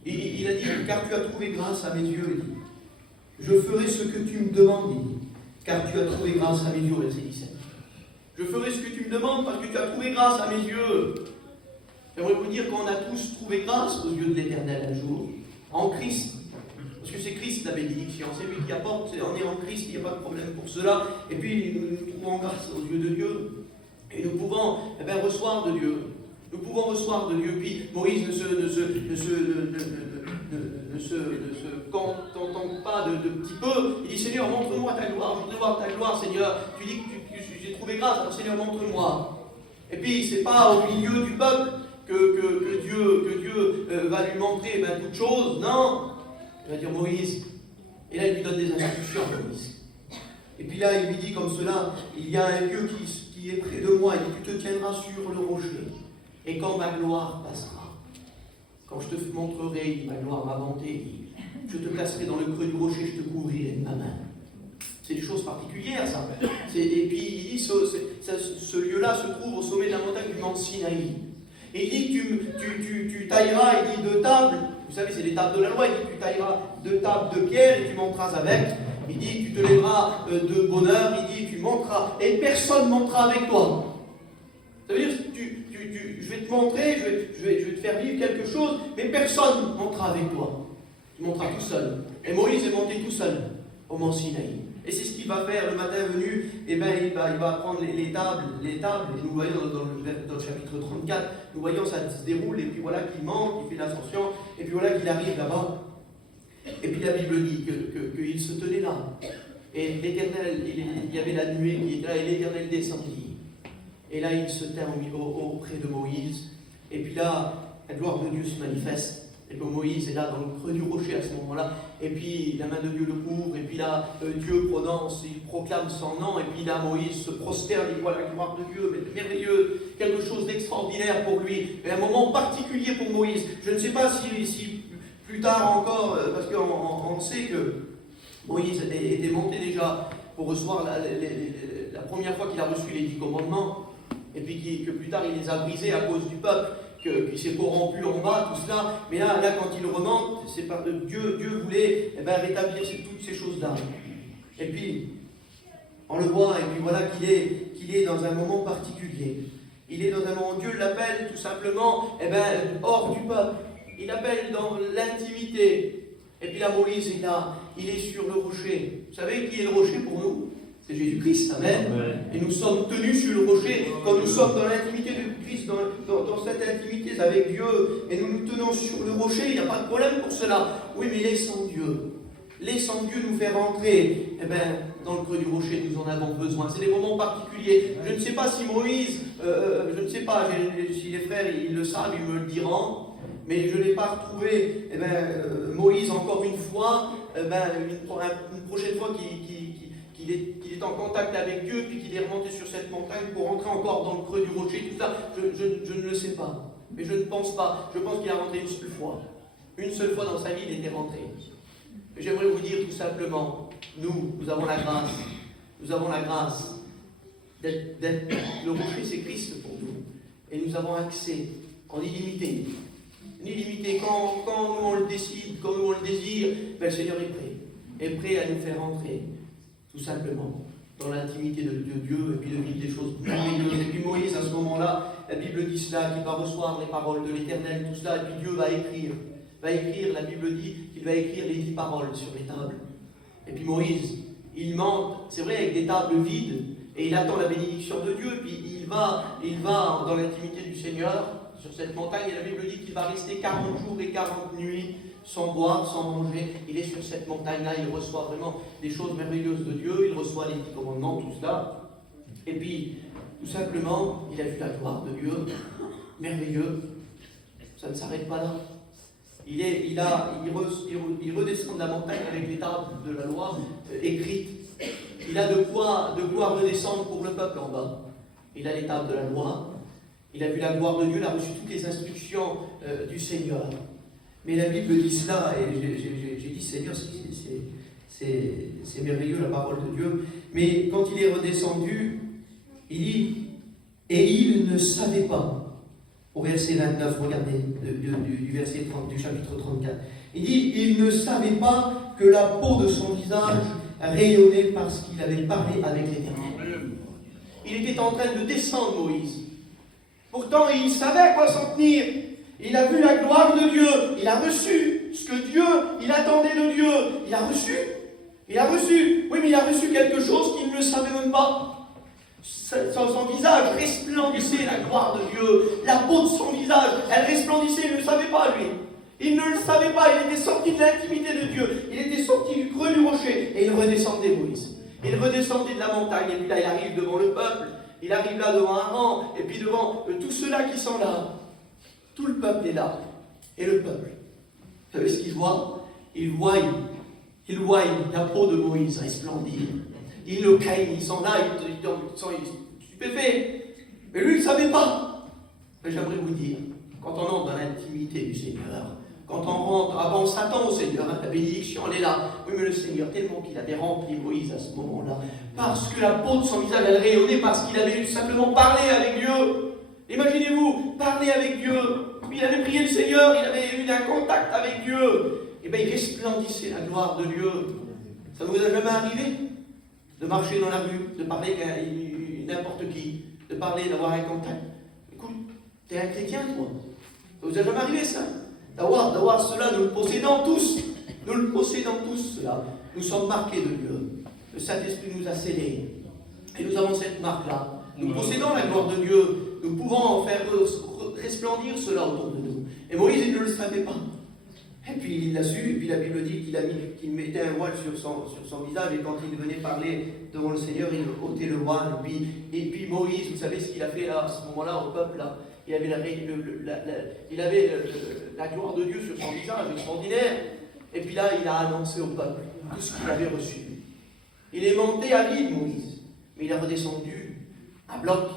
Il a dit, car tu as trouvé grâce à mes yeux. Il dit, je ferai ce que tu me demandes, il dit, car tu as trouvé grâce à mes yeux. Verset 17. Je ferai ce que tu me demandes parce que tu as trouvé grâce à mes yeux. J'aimerais vous dire qu'on a tous trouvé grâce aux yeux de l'Éternel un jour, en Christ. Parce que c'est Christ la bénédiction, c'est lui qui apporte, on est en Christ, il n'y a pas de problème pour cela. Et puis nous trouvons grâce aux yeux de Dieu. Et nous pouvons recevoir de Dieu. Nous pouvons recevoir de Dieu. Puis Moïse ne se contente pas de petit peu. Il dit, Seigneur, montre-moi ta gloire. Je voudrais voir ta gloire, Seigneur. Tu dis que j'ai trouvé grâce, alors Seigneur, montre-moi. Et puis, c'est pas au milieu du peuple que Dieu va lui montrer toutes choses. Non. Il va dire Moïse. Et là, il lui donne des instructions à Moïse. Et puis là, il lui dit comme cela, il y a un lieu qui est près de moi. Il dit, tu te tiendras sur le rocher. Et quand ma gloire passera, quand je te montrerai ma gloire, ma bonté, je te placerai dans le creux du rocher, je te couvrirai de ma main. C'est des choses particulières, ça. Et puis, il dit, ce lieu-là se trouve au sommet de la montagne du mont Sinaï. Et il dit, tu tailleras, il dit, deux tables. Vous savez, c'est les tables de la loi. Il dit, tu tailleras deux tables de pierre et tu monteras avec. Il dit, tu te lèveras de bonheur. Il dit, tu monteras. Et personne ne montera avec toi. Ça veut dire, je vais te montrer, je vais te faire vivre quelque chose, mais personne ne montera avec toi. Tu monteras tout seul. Et Moïse est monté tout seul au mont Sinaï. Et c'est ce qu'il va faire le matin venu. Il va prendre les tables, et nous voyons dans le chapitre 34, nous voyons ça se déroule, et puis voilà qu'il monte, il fait l'ascension, et puis voilà qu'il arrive là-bas. Et puis la Bible dit qu'il se tenait là. Et l'Éternel, il y avait la nuée qui était là, et l'Éternel descendit. Et là, il se tint auprès de Moïse. Et puis là, la gloire de Dieu se manifeste. Et puis Moïse est là dans le creux du rocher à ce moment-là. Et puis la main de Dieu le couvre. Et puis là, Dieu prononce, il proclame son nom. Et puis là, Moïse se prosterne, il voit la gloire de Dieu. Mais merveilleux, quelque chose d'extraordinaire pour lui. Et un moment particulier pour Moïse. Je ne sais pas si plus tard encore, parce qu'on sait que Moïse était monté déjà pour recevoir la première fois qu'il a reçu les 10 commandements. Et puis que plus tard, il les a brisés à cause du peuple. Qui s'est corrompu en bas, tout cela. Mais là quand il remonte, c'est par Dieu voulait rétablir toutes ces choses-là. Et puis, on le voit, et puis voilà qu'il est dans un moment particulier. Il est dans un moment, Dieu l'appelle tout simplement hors du peuple. Il l'appelle dans l'intimité. Et puis là, Moïse est là, il est sur le rocher. Vous savez qui est le rocher pour nous? C'est Jésus-Christ, amen. Et nous sommes tenus sur le rocher, quand nous sommes dans l'intimité de Christ, dans cette intimité avec Dieu, et nous nous tenons sur le rocher, il n'y a pas de problème pour cela. Oui, mais laissons Dieu nous faire entrer dans le creux du rocher, nous en avons besoin. C'est des moments particuliers. Je ne sais pas si Moïse, je ne sais pas si les frères ils le savent, ils me le diront, mais je n'ai pas retrouvé Moïse encore une fois, une prochaine fois qu'il est en contact avec Dieu, puis qu'il est remonté sur cette montagne pour entrer encore dans le creux du rocher, tout ça, je ne le sais pas. Mais je ne pense pas. Je pense qu'il a rentré une seule fois. Une seule fois dans sa vie, il était rentré. Mais j'aimerais vous dire tout simplement, nous avons la grâce. Nous avons la grâce d'être le rocher, c'est Christ pour nous. Et nous avons accès en illimité. Illimité. Quand nous on le décide, quand nous on le désire, le Seigneur est prêt à nous faire entrer. Tout simplement, dans l'intimité de Dieu, et puis de vivre des choses merveilleuses. Et puis Moïse, à ce moment-là, la Bible dit cela, qu'il va recevoir les paroles de l'Éternel, tout cela, et puis Dieu va écrire, la Bible dit qu'il va écrire les 10 paroles sur les tables. Et puis Moïse, il monte, c'est vrai, avec des tables vides, et il attend la bénédiction de Dieu, puis il va dans l'intimité du Seigneur, sur cette montagne, et la Bible dit qu'il va rester 40 jours et 40 nuits, sans boire, sans manger. Il est sur cette montagne-là, il reçoit vraiment des choses merveilleuses de Dieu, il reçoit les 10 commandements, tout cela. Et puis, tout simplement, il a vu la gloire de Dieu, merveilleux. Ça ne s'arrête pas là. Il redescend de la montagne avec les tables de la loi écrites. Il a de quoi redescendre pour le peuple en bas. Il a les tables de la loi, il a vu la gloire de Dieu, il a reçu toutes les instructions du Seigneur. Mais la Bible dit cela, et j'ai dit, Seigneur, c'est merveilleux la parole de Dieu. Mais quand il est redescendu, il dit, et il ne savait pas. Au verset 29, regardez, du verset 30, du chapitre 34. Il dit, il ne savait pas que la peau de son visage rayonnait parce qu'il avait parlé avec l'Éternel. Il était en train de descendre, Moïse. Pourtant, il savait à quoi s'en tenir. Il a vu la gloire de Dieu, il a reçu ce que Dieu, il attendait de Dieu, il a reçu, oui, mais il a reçu quelque chose qu'il ne savait même pas. Son visage resplendissait la gloire de Dieu, la peau de son visage, elle resplendissait, il ne le savait pas lui. Il ne le savait pas, il était sorti de l'intimité de Dieu, il était sorti du creux du rocher, et il redescendait, Moïse. Il redescendait de la montagne, et puis là il arrive devant le peuple, il arrive là devant Aaron, et puis devant tous ceux-là qui sont là. Tout le peuple est là. Et le peuple, vous savez ce qu'il voit? Il voit la peau de Moïse resplendir. Ils le craignent, ils sont là, ils sont stupéfaits. Mais lui, il ne savait pas. Mais j'aimerais vous dire, quand on entre dans l'intimité du Seigneur, quand on rentre, on s'attend au Seigneur, la bénédiction, elle est là. Oui, mais le Seigneur, tellement qu'il avait rempli Moïse à ce moment-là, parce que la peau de son visage, elle rayonnait, parce qu'il avait simplement parlé avec Dieu. Imaginez-vous, parler avec Dieu. Il avait prié le Seigneur, il avait eu un contact avec Dieu. Et bien il resplendissait la gloire de Dieu. Ça ne vous a jamais arrivé de marcher dans la rue, de parler avec n'importe qui, de parler, d'avoir un contact? Écoute, tu es un chrétien, toi. Ça vous a jamais arrivé ça? D'avoir cela, nous le possédons tous. Nous le possédons tous, cela. Nous sommes marqués de Dieu. Le Saint-Esprit nous a scellés. Et nous avons cette marque-là. Nous possédons la gloire de Dieu. Nous pouvons en faire resplendir cela autour de nous. Et Moïse, il ne le savait pas. Et puis il l'a su, et puis la Bible dit qu'il mettait un voile sur son visage, et quand il venait parler devant le Seigneur, il ôtait le voile. Et puis Moïse, vous savez ce qu'il a fait là, à ce moment-là au peuple là, il avait la gloire de Dieu sur son visage, extraordinaire. Et puis là, il a annoncé au peuple tout ce qu'il avait reçu. Il est monté à vide, Moïse, mais il est redescendu à bloc.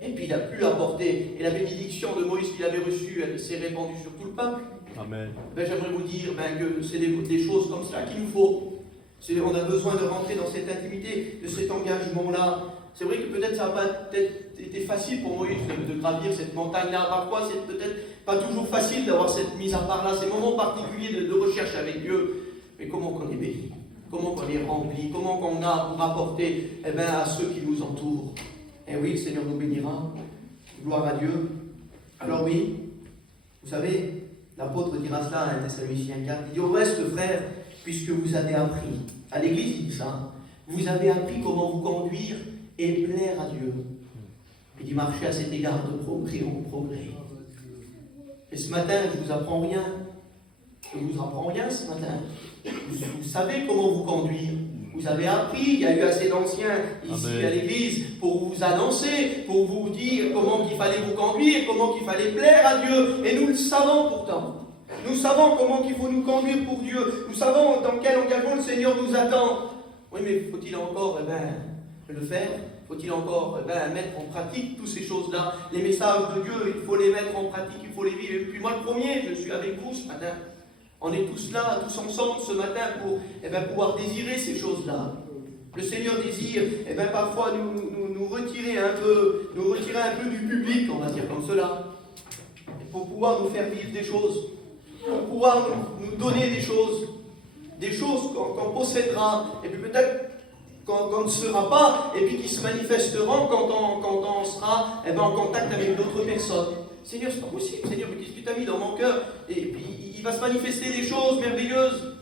Et puis il a pu apporter. Et la bénédiction de Moïse qu'il avait reçue, elle s'est répandue sur tout le peuple. Amen. J'aimerais vous dire que c'est des choses comme cela qu'il nous faut. On a besoin de rentrer dans cette intimité, de cet engagement-là. C'est vrai que peut-être ça n'a pas peut-être été facile pour Moïse de gravir cette montagne-là. Parfois, c'est peut-être pas toujours facile d'avoir cette mise à part-là, ces moments particuliers de recherche avec Dieu. Mais comment qu'on est béni, comment qu'on est rempli, comment qu'on a pour apporter à ceux qui nous entourent. Et oui, le Seigneur nous bénira. Gloire à Dieu. Alors oui, vous savez, l'apôtre dira cela à 1 Thessaloniciens 4. Il dit: au reste, frères, puisque vous avez appris, à l'église il dit ça, vous avez appris comment vous conduire et plaire à Dieu. Il dit: marchez à cet égard de progrès en progrès. Et ce matin, je ne vous apprends rien. Je ne vous apprends rien ce matin. Vous savez comment vous conduire. Vous avez appris, il y a eu assez d'anciens ici à l'église pour vous annoncer, pour vous dire comment il fallait vous conduire, comment il fallait plaire à Dieu. Et nous le savons pourtant. Nous savons comment il faut nous conduire pour Dieu. Nous savons dans quel engagement le Seigneur nous attend. Oui, mais faut-il encore le faire? Faut-il encore mettre en pratique toutes ces choses-là? Les messages de Dieu, il faut les mettre en pratique, il faut les vivre. Et puis moi le premier, je suis avec vous ce matin. On est tous là, tous ensemble ce matin pour pouvoir désirer ces choses-là. Le Seigneur désire parfois nous retirer un peu du public, on va dire comme cela, pour pouvoir nous faire vivre des choses, pour pouvoir nous donner des choses qu'on possédera, et puis peut-être qu'on ne sera pas, et puis qui se manifesteront quand on sera en contact avec d'autres personnes. Seigneur, c'est pas possible, Seigneur, mais qu'est-ce que tu as mis dans mon cœur? Et puis il va se manifester des choses merveilleuses.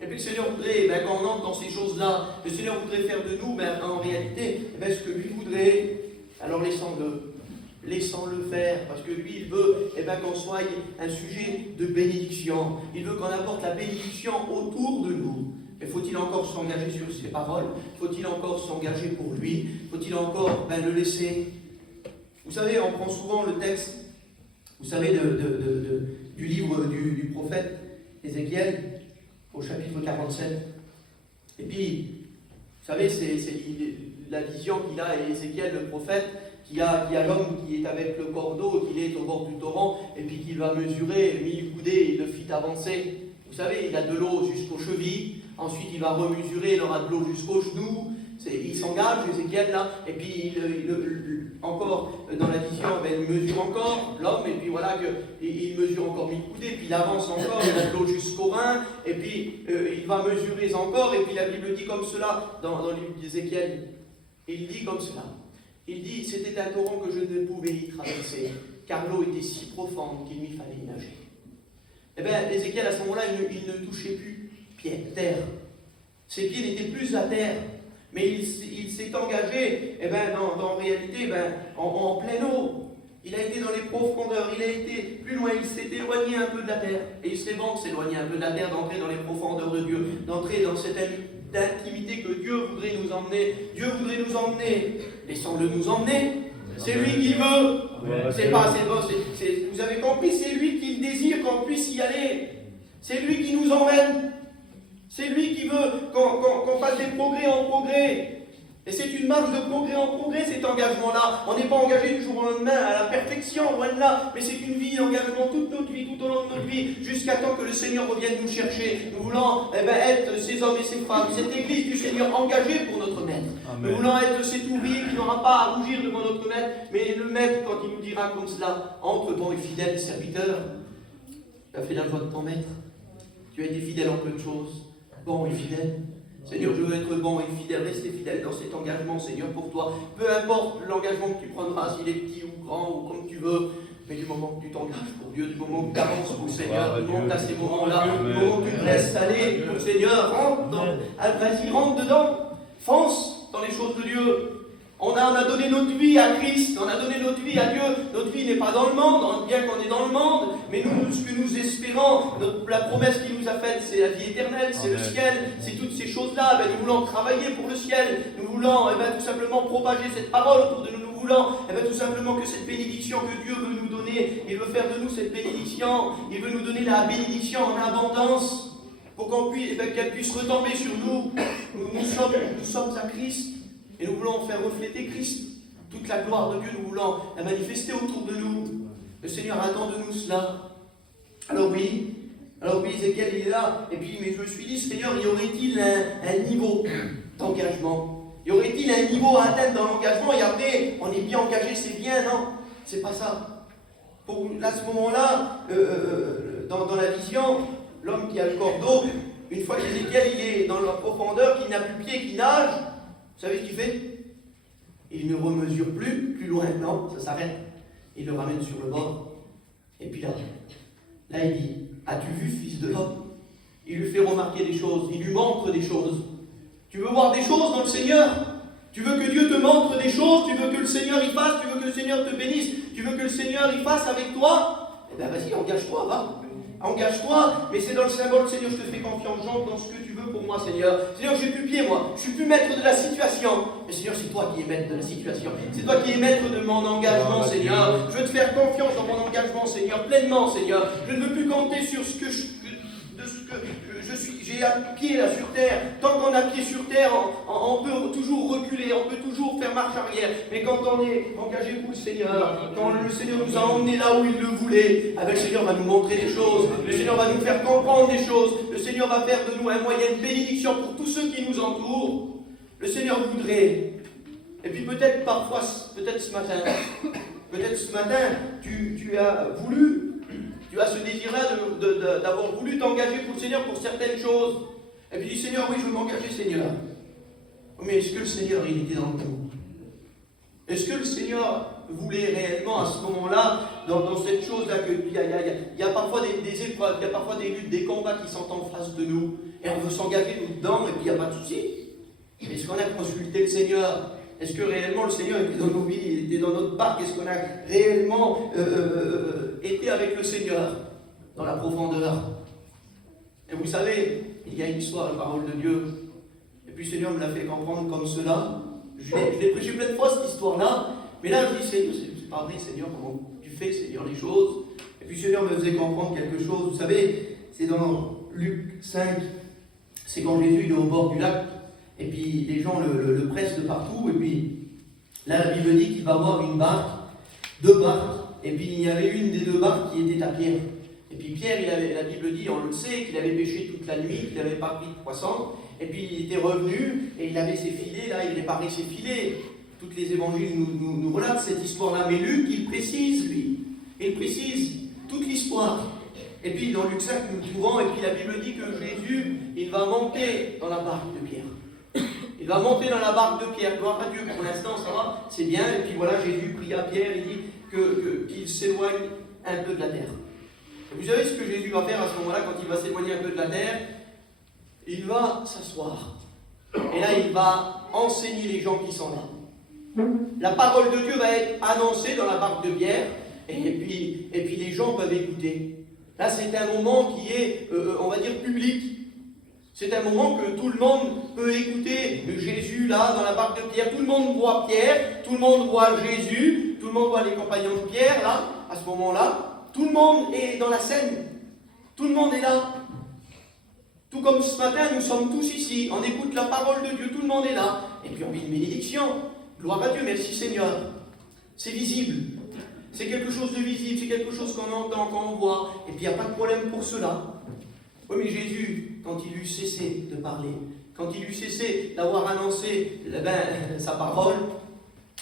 Et puis le Seigneur voudrait, quand on entre dans ces choses-là, le Seigneur voudrait faire de nous, en réalité, ce que lui voudrait. Alors laissons-le faire, parce que lui, il veut qu'on soit un sujet de bénédiction. Il veut qu'on apporte la bénédiction autour de nous. Mais faut-il encore s'engager sur ses paroles? Faut-il encore s'engager pour lui? Faut-il encore le laisser? Vous savez, on prend souvent le texte, vous savez, du livre du prophète Ézéchiel, au chapitre 47. Et puis, vous savez, c'est la vision qu'il a, Ézéchiel, le prophète, qui a l'homme qui est avec le cordeau, qui est au bord du torrent, et puis qu'il va mesurer, mit le coudé, il le fit avancer. Vous savez, il a de l'eau jusqu'aux chevilles, ensuite il va remesurer, il aura de l'eau jusqu'aux genoux. Il s'engage, Ézéchiel, là, et puis encore dans la vision, il mesure encore l'homme, et puis voilà, il mesure encore 1000 coudées, puis il avance encore, il a de l'eau jusqu'au rein, et puis il va mesurer encore, et puis la Bible dit comme cela, dans le livre d'Ézéchiel, il dit comme cela, il dit: c'était un torrent que je ne pouvais y traverser, car l'eau était si profonde qu'il m'y fallait y nager. Eh bien, Ézéchiel, à ce moment-là, il ne touchait plus terre. Ses pieds n'étaient plus à terre. Mais il s'est engagé, en réalité, en pleine eau. Il a été dans les profondeurs, il a été plus loin, il s'est éloigné un peu de la terre. Et il serait bon de s'éloigner un peu de la terre, d'entrer dans les profondeurs de Dieu, d'entrer dans cette intimité que Dieu voudrait nous emmener. Dieu voudrait nous emmener. Laissons-le nous emmener. C'est lui qui veut. Vous avez compris, c'est lui qui désire qu'on puisse y aller. C'est lui qui nous emmène. C'est lui qui veut qu'on fasse des progrès en progrès. Et c'est une marche de progrès en progrès, cet engagement-là. On n'est pas engagé du jour au lendemain à la perfection, loin de là. Mais c'est une vie d'engagement toute notre vie, tout au long de notre vie, jusqu'à temps que le Seigneur revienne nous chercher. Nous voulons être ces hommes et ces femmes, cette église du Seigneur engagée pour notre maître. Amen. Nous voulons être cet ouvrier qui n'aura pas à rougir devant notre maître, mais le maître, quand il nous dira comme cela: entre bon et fidèle serviteur, tu as fait la joie de ton maître. Tu as été fidèle en peu de choses. Bon et fidèle. Seigneur, je veux être bon et fidèle, rester fidèle dans cet engagement, Seigneur, pour toi. Peu importe l'engagement que tu prendras, s'il est petit ou grand ou comme tu veux, mais du moment que tu t'engages pour Dieu, du moment que tu avances pour le Seigneur, du moment que tu as ces moments-là, du moment que tu te laisses aller pour le Seigneur, vas-y, rentre dedans, fonce dans les choses de Dieu. On a donné notre vie à Christ, on a donné notre vie à Dieu. Notre vie n'est pas dans le monde, bien qu'on est dans le monde, mais nous, ce que nous espérons, la promesse qu'il nous a faite, c'est la vie éternelle, c'est le ciel, c'est toutes ces choses-là. Nous voulons travailler pour le ciel, nous voulons tout simplement propager cette parole autour de nous. Nous voulons tout simplement que cette bénédiction que Dieu veut nous donner, il veut faire de nous cette bénédiction, il veut nous donner la bénédiction en abondance, pour qu'on puisse, qu'elle puisse retomber sur nous. Nous sommes à Christ. Et nous voulons faire refléter Christ. Toute la gloire de Dieu, nous voulons la manifester autour de nous. Le Seigneur attend de nous cela. Alors oui, Ézéchiel il est là. Et puis, mais je me suis dit, Seigneur, y aurait-il un niveau d'engagement? Y aurait-il un niveau à atteindre dans l'engagement? Et après, on est bien engagé, c'est bien, non? C'est pas ça. À ce moment-là, dans la vision, l'homme qui a le cordeau, une fois qu'Ézéchiel il est dans la profondeur, qu'il n'a plus pied, qu'il nage, vous savez ce qu'il fait? Il ne remesure plus loin, non, ça s'arrête. Il le ramène sur le bord. Et puis là il dit, as-tu vu, fils de l'homme? Il lui fait remarquer des choses, il lui montre des choses. Tu veux voir des choses dans le Seigneur? Tu veux que Dieu te montre des choses? Tu veux que le Seigneur y fasse? Tu veux que le Seigneur te bénisse? Tu veux que le Seigneur y fasse avec toi? Eh bien vas-y, engage-toi, va. Engage-toi, mais c'est dans le symbole, Seigneur, je te fais confiance, j'entre dans ce que tu veux pour moi, Seigneur. Seigneur, j'ai plus pied, moi, je suis plus maître de la situation. Mais Seigneur, c'est toi qui es maître de la situation. C'est toi qui es maître de mon engagement, Seigneur. Je veux te faire confiance dans mon engagement, Seigneur, pleinement, Seigneur. Je ne veux plus compter sur ce que j'ai à pied là sur terre. Tant qu'on a pied sur terre, on peut toujours reculer, on peut toujours faire marche arrière. Mais quand on est engagé pour le Seigneur, quand le Seigneur nous a emmenés là où il le voulait, le Seigneur va nous montrer des choses, le Seigneur va nous faire comprendre des choses, le Seigneur va faire de nous un moyen de bénédiction pour tous ceux qui nous entourent. Le Seigneur voudrait. Et puis peut-être parfois, peut-être ce matin, tu as voulu. Tu as ce désir-là d'avoir voulu t'engager pour le Seigneur pour certaines choses. Et puis tu dis, Seigneur, oui, je veux m'engager, Seigneur. Mais est-ce que le Seigneur, il était dans le coup? Est-ce que le Seigneur voulait réellement, à ce moment-là, dans cette chose-là, qu'il y a parfois des épreuves, il y a parfois des luttes, des combats qui sont en face de nous, et on veut s'engager nous dedans, et puis il n'y a pas de souci. Est-ce qu'on a consulté le Seigneur? Est-ce que réellement le Seigneur était dans nos vies, il était dans notre barque? Est-ce qu'on a réellement été avec le Seigneur dans la profondeur? Et vous savez, il y a une histoire, la parole de Dieu. Et puis le Seigneur me l'a fait comprendre comme cela. Je l'ai prêché plein de fois cette histoire-là. Mais là, je dis, Seigneur, c'est pas vrai, Seigneur, comment tu fais, Seigneur, les choses? Et puis le Seigneur me faisait comprendre quelque chose. Vous savez, c'est dans Luc 5, c'est quand Jésus il est au bord du lac. Et puis les gens le pressent de partout. Et puis là, la Bible dit qu'il va voir une barque, deux barques. Et puis il y avait une des deux barques qui était à Pierre. Et puis Pierre, la Bible dit, on le sait, qu'il avait pêché toute la nuit, qu'il n'avait pas pris de poisson. Et puis il était revenu et il avait ses filets, là, il réparait ses filets. Tous les évangiles nous relatent cette histoire-là. Mais Luc, il précise, lui. Il précise toute l'histoire. Et puis dans Luc 5, nous le trouvons, et puis la Bible dit que Jésus, il va monter dans la barque de Pierre. Il va monter dans la barque de Pierre. Gloire à Dieu, pour l'instant ça va, c'est bien. Et puis voilà, Jésus prie à Pierre, il dit qu'il s'éloigne un peu de la terre. Et vous savez ce que Jésus va faire à ce moment-là, quand il va s'éloigner un peu de la terre? Il va s'asseoir. Et là, il va enseigner les gens qui sont là. La parole de Dieu va être annoncée dans la barque de Pierre, et puis les gens peuvent écouter. Là, c'est un moment qui est, on va dire, public. C'est un moment que tout le monde peut écouter Jésus, là, dans la barque de Pierre. Tout le monde voit Pierre, tout le monde voit Jésus, tout le monde voit les compagnons de Pierre, là, à ce moment-là. Tout le monde est dans la scène. Tout le monde est là. Tout comme ce matin, nous sommes tous ici. On écoute la parole de Dieu, tout le monde est là. Et puis on vit une bénédiction. Gloire à Dieu, merci Seigneur. C'est visible. C'est quelque chose de visible, c'est quelque chose qu'on entend, qu'on voit. Et puis il n'y a pas de problème pour cela. Oui, mais Jésus, quand il eut cessé de parler, quand il eut cessé d'avoir annoncé sa parole,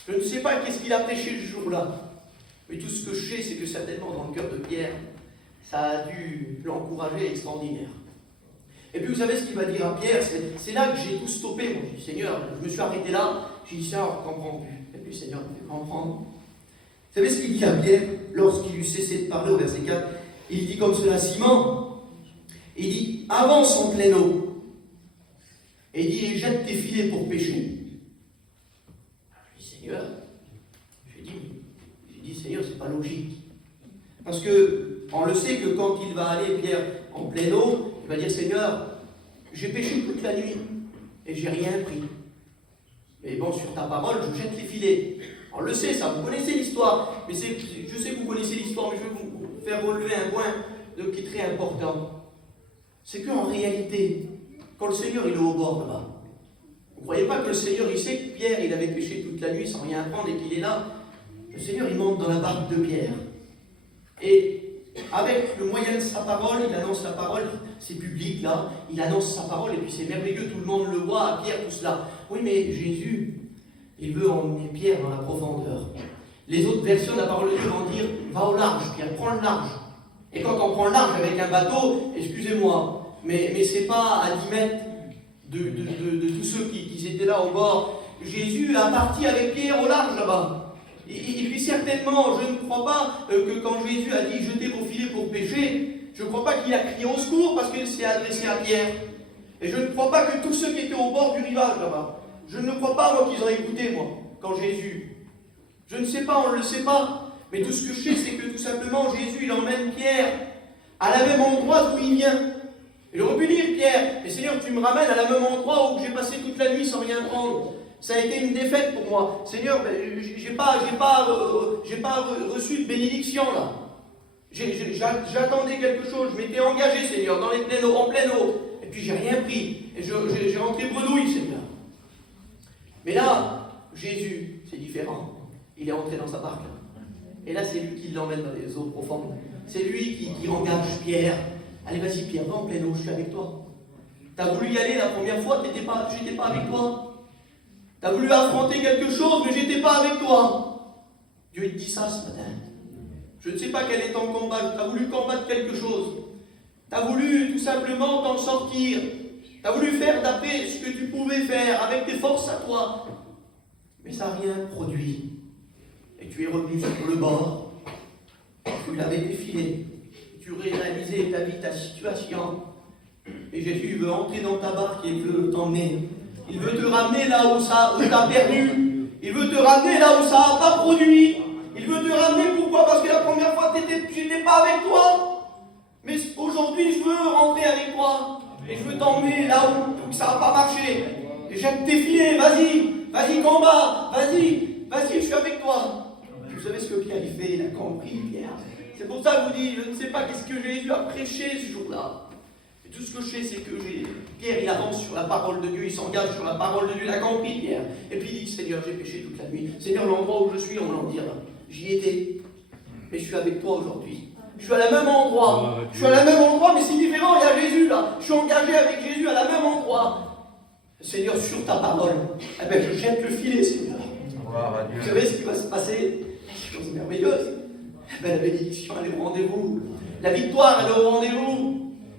je ne sais pas qu'est-ce qu'il a prêché ce jour-là. Mais tout ce que je sais, c'est que certainement dans le cœur de Pierre, ça a dû l'encourager extraordinaire. Et puis vous savez ce qu'il va dire à Pierre, c'est là que j'ai tout stoppé. Moi, j'ai dit, Seigneur, je me suis arrêté là, j'ai dit, Seigneur, on ne comprend plus. Et puis Seigneur me fait comprendre. Vous savez ce qu'il dit à Pierre lorsqu'il eut cessé de parler au verset 4? Il dit comme cela, Simon, il dit, avance en pleine eau. Et il dit, et jette tes filets pour pêcher. Je dis, Seigneur, j'ai dit, Seigneur, c'est pas logique. Parce que, on le sait que quand il va aller, Pierre, en pleine eau, il va dire, Seigneur, j'ai péché toute la nuit et j'ai rien pris. Mais bon, sur ta parole, je jette les filets. On le sait, ça, vous connaissez l'histoire. Mais je sais que vous connaissez l'histoire, mais je vais vous faire relever un point qui est très important. C'est qu'en réalité, quand le Seigneur il est au bord là-bas, vous ne croyez pas que le Seigneur, il sait que Pierre, il avait péché toute la nuit sans rien prendre et qu'il est là. Le Seigneur, il monte dans la barque de Pierre. Et avec le moyen de sa parole, il annonce la parole, c'est public là, il annonce sa parole et puis c'est merveilleux, tout le monde le voit, à Pierre, tout cela. Oui, mais Jésus, il veut emmener Pierre dans la profondeur. Les autres versions de la parole de Dieu vont dire, va au large, Pierre, prends le large. Et quand on prend le large avec un bateau, excusez-moi, mais c'est pas à 10 mètres de tous ceux qui étaient là au bord. Jésus a parti avec Pierre au large là-bas. Et puis certainement, je ne crois pas que quand Jésus a dit jetez vos filets pour pêcher, je ne crois pas qu'il a crié au secours parce qu'il s'est adressé à Pierre. Et je ne crois pas que tous ceux qui étaient au bord du rivage là-bas, je ne crois pas moi qu'ils auraient écouté moi, quand Jésus. Je ne sais pas, on ne le sait pas. Mais tout ce que je sais, c'est que tout simplement Jésus il emmène Pierre à la même endroit d'où il vient. Il aurait pu dire Pierre, mais Seigneur, tu me ramènes à la même endroit où j'ai passé toute la nuit sans rien prendre. Ça a été une défaite pour moi. Seigneur, j'ai pas reçu de bénédiction là. J'attendais quelque chose. Je m'étais engagé, Seigneur, dans les pleines eaux, en pleine eau. Et puis j'ai rien pris. Et j'ai rentré bredouille, Seigneur. Mais là, Jésus, c'est différent. Il est entré dans sa barque. Et là, c'est lui qui l'emmène dans les eaux profondes. C'est lui qui engage Pierre. Allez, vas-y, Pierre, va en pleine eau, je suis avec toi. T'as voulu y aller la première fois, j'étais pas avec toi. Tu as voulu affronter quelque chose, mais j'étais pas avec toi. Dieu te dit ça ce matin. Je ne sais pas quel est ton combat. Tu as voulu combattre quelque chose. Tu as voulu tout simplement t'en sortir. Tu as voulu faire d'après ce que tu pouvais faire avec tes forces à toi. Mais ça n'a rien produit. Et tu es revenu sur le bord. Tu l'avais défilé. Tu réalisais ta vie, ta situation. Et Jésus veut entrer dans ta barque et veut t'emmener. Il veut te ramener là où tu as perdu. Il veut te ramener là où ça n'a pas produit. Il veut te ramener, pourquoi? Parce que la première fois, je n'étais pas avec toi. Mais aujourd'hui, je veux rentrer avec toi. Et je veux t'emmener là où ça n'a pas marché. Et j'aime tes filets, vas-y, combat, vas-y, je suis avec toi. Vous savez ce que Pierre il fait? Il a compris, Pierre. C'est pour ça que je vous dis, je ne sais pas qu'est-ce que Jésus a prêché ce jour-là. Tout ce que je sais, c'est que Pierre, il avance sur la parole de Dieu, il s'engage sur la parole de Dieu, il a compris, Pierre. Et puis il dit, Seigneur, j'ai péché toute la nuit. Seigneur, l'endroit où je suis, on va en dire, j'y étais. Mais je suis avec toi aujourd'hui. Je suis à la même endroit. Je suis à la même endroit, mais c'est différent, il y a Jésus là. Je suis engagé avec Jésus à la même endroit. Seigneur, sur ta parole, eh bien, je jette le filet, Seigneur. Vous savez ce qui va se passer? Chose merveilleuse. Eh bien, la bénédiction, elle est au rendez-vous. La victoire, elle est au rendez-vous.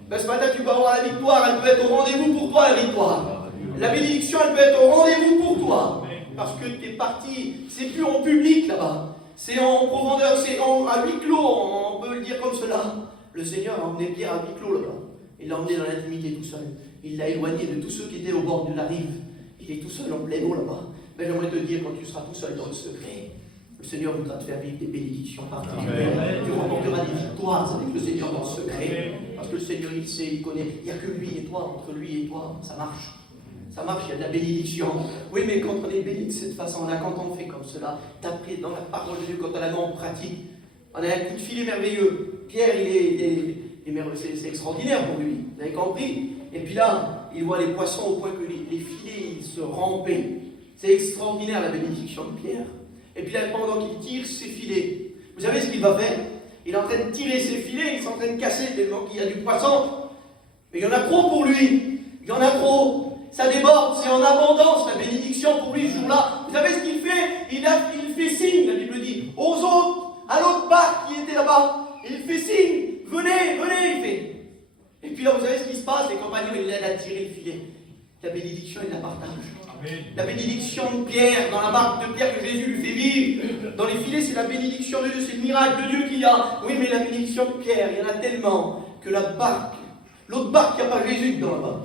Ben, ce matin, tu peux avoir la victoire, elle peut être au rendez-vous pour toi, la victoire. La bénédiction, elle peut être au rendez-vous pour toi. Parce que tu es parti, c'est plus en public là-bas. C'est en profondeur, c'est à huis clos, on peut le dire comme cela. Le Seigneur a emmené Pierre à huis clos là-bas. Il l'a emmené dans l'intimité tout seul. Il l'a éloigné de tous ceux qui étaient au bord de la rive. Il est tout seul en pleine eau là-bas. Mais j'aimerais te dire, quand tu seras tout seul dans le secret, le Seigneur voudra te faire vivre des bénédictions particulières. Tu remporteras des victoires avec le Seigneur dans le secret. Parce que le Seigneur, il sait, il connaît. Il n'y a que lui et toi, entre lui et toi, ça marche. Ça marche, il y a de la bénédiction. Oui, mais quand on est béni de cette façon-là, quand on fait comme cela, taper dans la parole de Dieu, quand on la met en pratique, on a un coup de filet merveilleux. Pierre, c'est extraordinaire pour lui. Vous avez compris? Et puis là, il voit les poissons au point que les filets, ils se rampaient. C'est extraordinaire la bénédiction de Pierre. Et puis là, pendant qu'il tire ses filets, vous savez ce qu'il va faire? Il est en train de tirer ses filets, il est en train de casser tellement qu'il y a du poisson. Mais il y en a trop pour lui. Il y en a trop. Ça déborde, c'est en abondance la bénédiction pour lui ce jour-là. Vous savez ce qu'il fait? Il fait signe, la Bible dit, aux autres, à l'autre barque qui était là-bas. Il fait signe, venez, il fait. Et puis là, vous savez ce qui se passe? Les compagnons, ils l'aident à tirer le filet. La bénédiction, il la partage. La bénédiction de Pierre, dans la barque de Pierre que Jésus lui fait vivre. Dans les filets, c'est la bénédiction de Dieu, c'est le miracle de Dieu qu'il y a. Oui, mais la bénédiction de Pierre, il y en a tellement que la barque, l'autre barque, il n'y a pas Jésus dedans là-bas.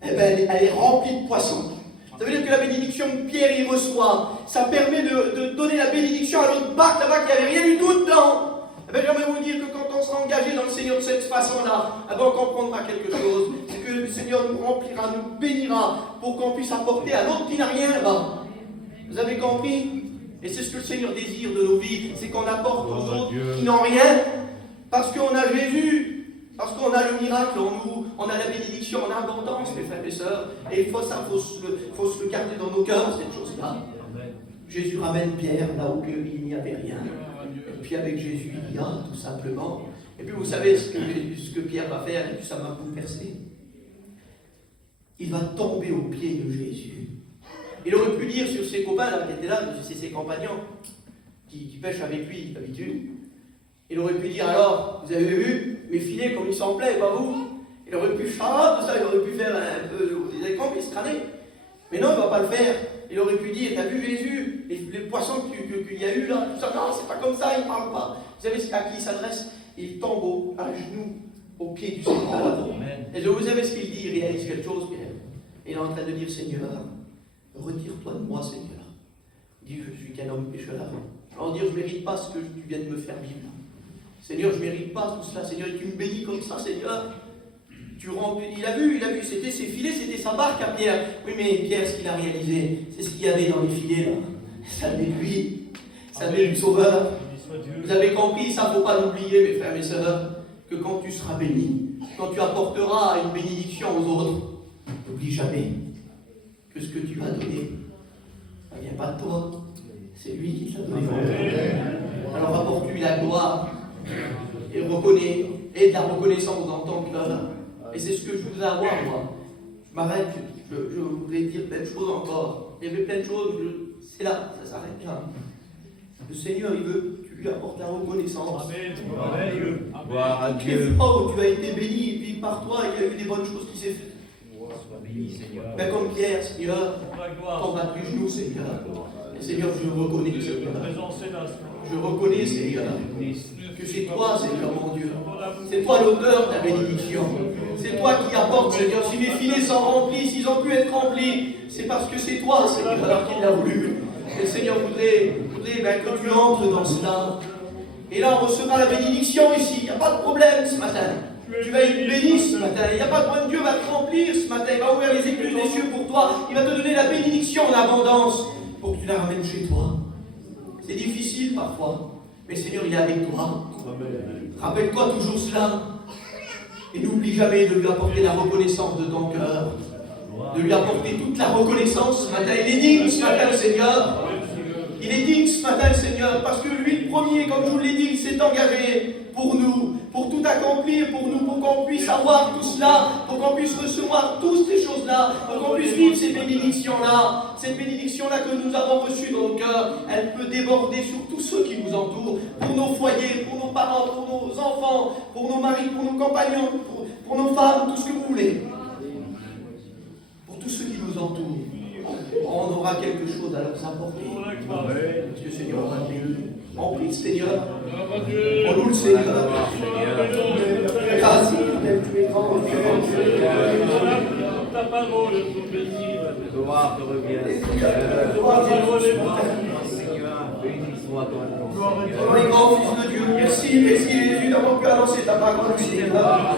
Eh bien, elle est remplie de poissons. Ça veut dire que la bénédiction que Pierre y reçoit, ça permet de donner la bénédiction à l'autre barque là-bas qui n'avait rien du tout dedans. Eh bien, j'aimerais vous dire que quand on sera engagé dans le Seigneur de cette façon-là, eh bien, on comprendra quelque chose. C'est que le Seigneur nous remplira, nous bénira pour qu'on puisse apporter à l'autre qui n'a rien là-bas. Vous avez compris? Et c'est ce que le Seigneur désire de nos vies, c'est qu'on apporte aux autres qui n'ont rien, parce qu'on a Jésus, parce qu'on a le miracle en nous, on a la bénédiction en abondance, mes frères et sœurs. Et il faut se le garder dans nos cœurs, cette chose-là. Jésus ramène Pierre là où il n'y avait rien. Et puis avec Jésus, il y a tout simplement. Et puis vous savez ce que Pierre va faire, et puis ça m'a bouleversé. Il va tomber aux pieds de Jésus. Il aurait pu dire sur ses copains là, qui étaient là, c'est ses compagnons, qui pêchent avec lui d'habitude. Il aurait pu dire alors, vous avez vu mes filets comme ils semblaient, pas vous? Il aurait pu faire tout ça, il aurait pu faire un peu des complices crânés. Mais non, il ne va pas le faire. Il aurait pu dire, t'as vu Jésus, les poissons qu'il y a eu là, tout ça, non, c'est pas comme ça, il ne parle pas. Vous savez à qui il s'adresse? Il tombe à genoux, aux pieds du Seigneur. Et vous savez ce qu'il dit, il réalise quelque chose, Pierre. Il est en train de dire, Seigneur, retire-toi de moi, Seigneur. Il dit, je suis qu'un homme pécheur. Alors dire, je ne mérite pas ce que tu viens de me faire vivre. Seigneur, je ne mérite pas tout cela, Seigneur, et tu me bénis comme ça, Seigneur. Il a vu, c'était ses filets, c'était sa barque à Pierre. Oui, mais Pierre, ce qu'il a réalisé, c'est ce qu'il y avait dans les filets, là. Ça venait de lui, ça venait du Sauveur. Vous avez compris, ça, il ne faut pas l'oublier, mes frères et sœurs, que quand tu seras béni, quand tu apporteras une bénédiction aux autres, n'oublie jamais que ce que tu vas donner, ça ne vient pas de toi, c'est lui qui te l'a donné. Alors apporte-lui la gloire et reconnais, et de la reconnaissance dans ton cœur. Et c'est ce que je voudrais avoir, moi. Je m'arrête, je voudrais dire plein de choses encore. Il y avait plein de choses, c'est là, ça s'arrête là. Le Seigneur, il veut que tu lui apportes la reconnaissance. Amen. Gloire à Dieu. Les fois où tu as été béni, et puis par toi, il y a eu des bonnes choses qui s'est faites. Sois béni, Seigneur. Mais comme Pierre, Seigneur, tombe à tes genoux, Seigneur. Et Seigneur, je reconnais, Seigneur. Je reconnais, Seigneur, que c'est toi, Seigneur, mon Dieu. C'est toi l'auteur de la bénédiction. C'est toi qui apportes, Seigneur. Si mes filets sont remplis, s'ils ont pu être remplis, c'est parce que c'est toi, Seigneur, qui l'as voulu. Et Seigneur, voudrais que tu entres dans cela. Et là, on recevra la bénédiction ici. Il n'y a pas de problème ce matin. Tu vas être béni ce matin. Il n'y a pas de problème. Dieu va te remplir ce matin. Il va ouvrir les écluses des cieux pour toi. Il va te donner la bénédiction en abondance pour que tu la ramènes chez toi. C'est difficile parfois. Mais Seigneur, il est avec toi. Rappelle-toi toujours cela. Et n'oublie jamais de lui apporter la reconnaissance de ton cœur. De lui apporter toute la reconnaissance ce matin. Il est digne ce matin, Seigneur. Il est digne ce matin, Seigneur, parce que lui, le premier, comme je vous l'ai dit, il s'est engagé pour nous, pour tout accomplir pour nous, pour qu'on puisse avoir tout cela, pour qu'on puisse recevoir toutes ces choses-là, pour qu'on puisse vivre ces bénédictions-là. Cette bénédiction-là que nous avons reçue dans nos cœurs, elle peut déborder sur tous ceux qui nous entourent, pour nos foyers, pour nos parents, pour nos enfants, pour nos maris, pour nos compagnons, pour nos femmes, tout ce que vous voulez. Pour tous ceux qui nous entourent. On aura quelque chose à leur apporter. Parce que Seigneur, on prie, Seigneur. On loue le Seigneur. Grâce, tu es grand. Ta parole est bénie. Gloire te revient, Seigneur, béni soit ton nom. Oh, les grands fils de Dieu, merci Jésus d'avoir pu annoncer ta parole, Seigneur.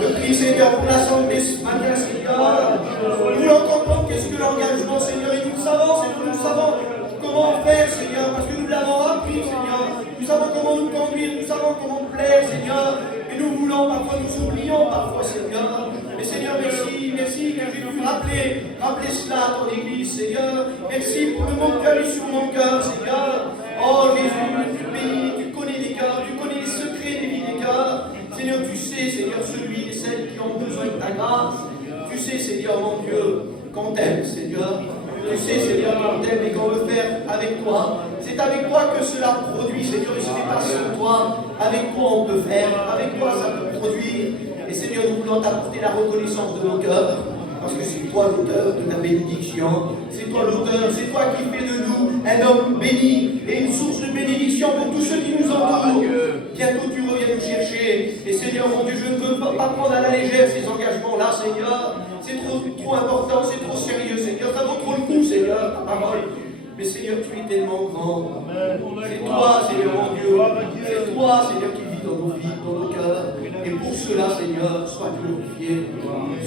Je prie, Seigneur, pour l'assemblée ce matin, Seigneur. Nous voulons comprendre qu'est-ce que l'engagement, Seigneur, et nous savons, Seigneur, nous savons comment faire, Seigneur, parce que nous l'avons appris, Seigneur. Nous savons comment nous conduire, nous savons comment plaire, Seigneur. Et nous voulons, parfois, nous oublions, parfois, Seigneur. Mais Seigneur, merci que j'ai pu rappeler cela à ton Église, Seigneur. Merci pour le mot que tu as mis sur mon cœur, Seigneur. Oh Jésus, tu bénis, tu connais les cœurs, tu connais les secrets des vies des cœurs. Seigneur, tu sais, Seigneur, celui et celles qui ont besoin de ta grâce. Tu sais, Seigneur, mon Dieu, qu'on t'aime, Seigneur. Tu sais, Seigneur, qu'on t'aime et qu'on veut faire avec toi. C'est avec toi que cela produit, Seigneur, et ce n'est pas sur toi. Avec toi, on peut faire. Avec toi, ça peut produire. Et Seigneur, nous voulons t'apporter la reconnaissance de nos cœurs. parce que c'est toi l'auteur de la bénédiction. C'est toi l'auteur, c'est toi qui fais de nous un homme béni et une source de bénédiction pour tous ceux qui nous entourent. Bientôt tu reviens nous chercher. Et Seigneur mon Dieu, je ne veux pas prendre à la légère ces engagements-là, Seigneur. C'est trop important, c'est trop sérieux, Seigneur. Ça vaut trop le coup, Seigneur, ta parole. Mais Seigneur, tu es tellement grand. C'est toi, Seigneur mon Dieu. C'est toi, Seigneur, qui vis dans nos vies, dans nos cœurs. Et pour cela, Seigneur, sois glorifié.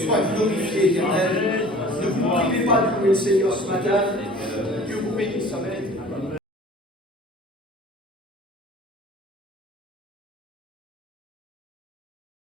Sois glorifié, Éternel. Ne vous privez pas de louer le Seigneur ce matin. Dieu vous bénisse. Amen.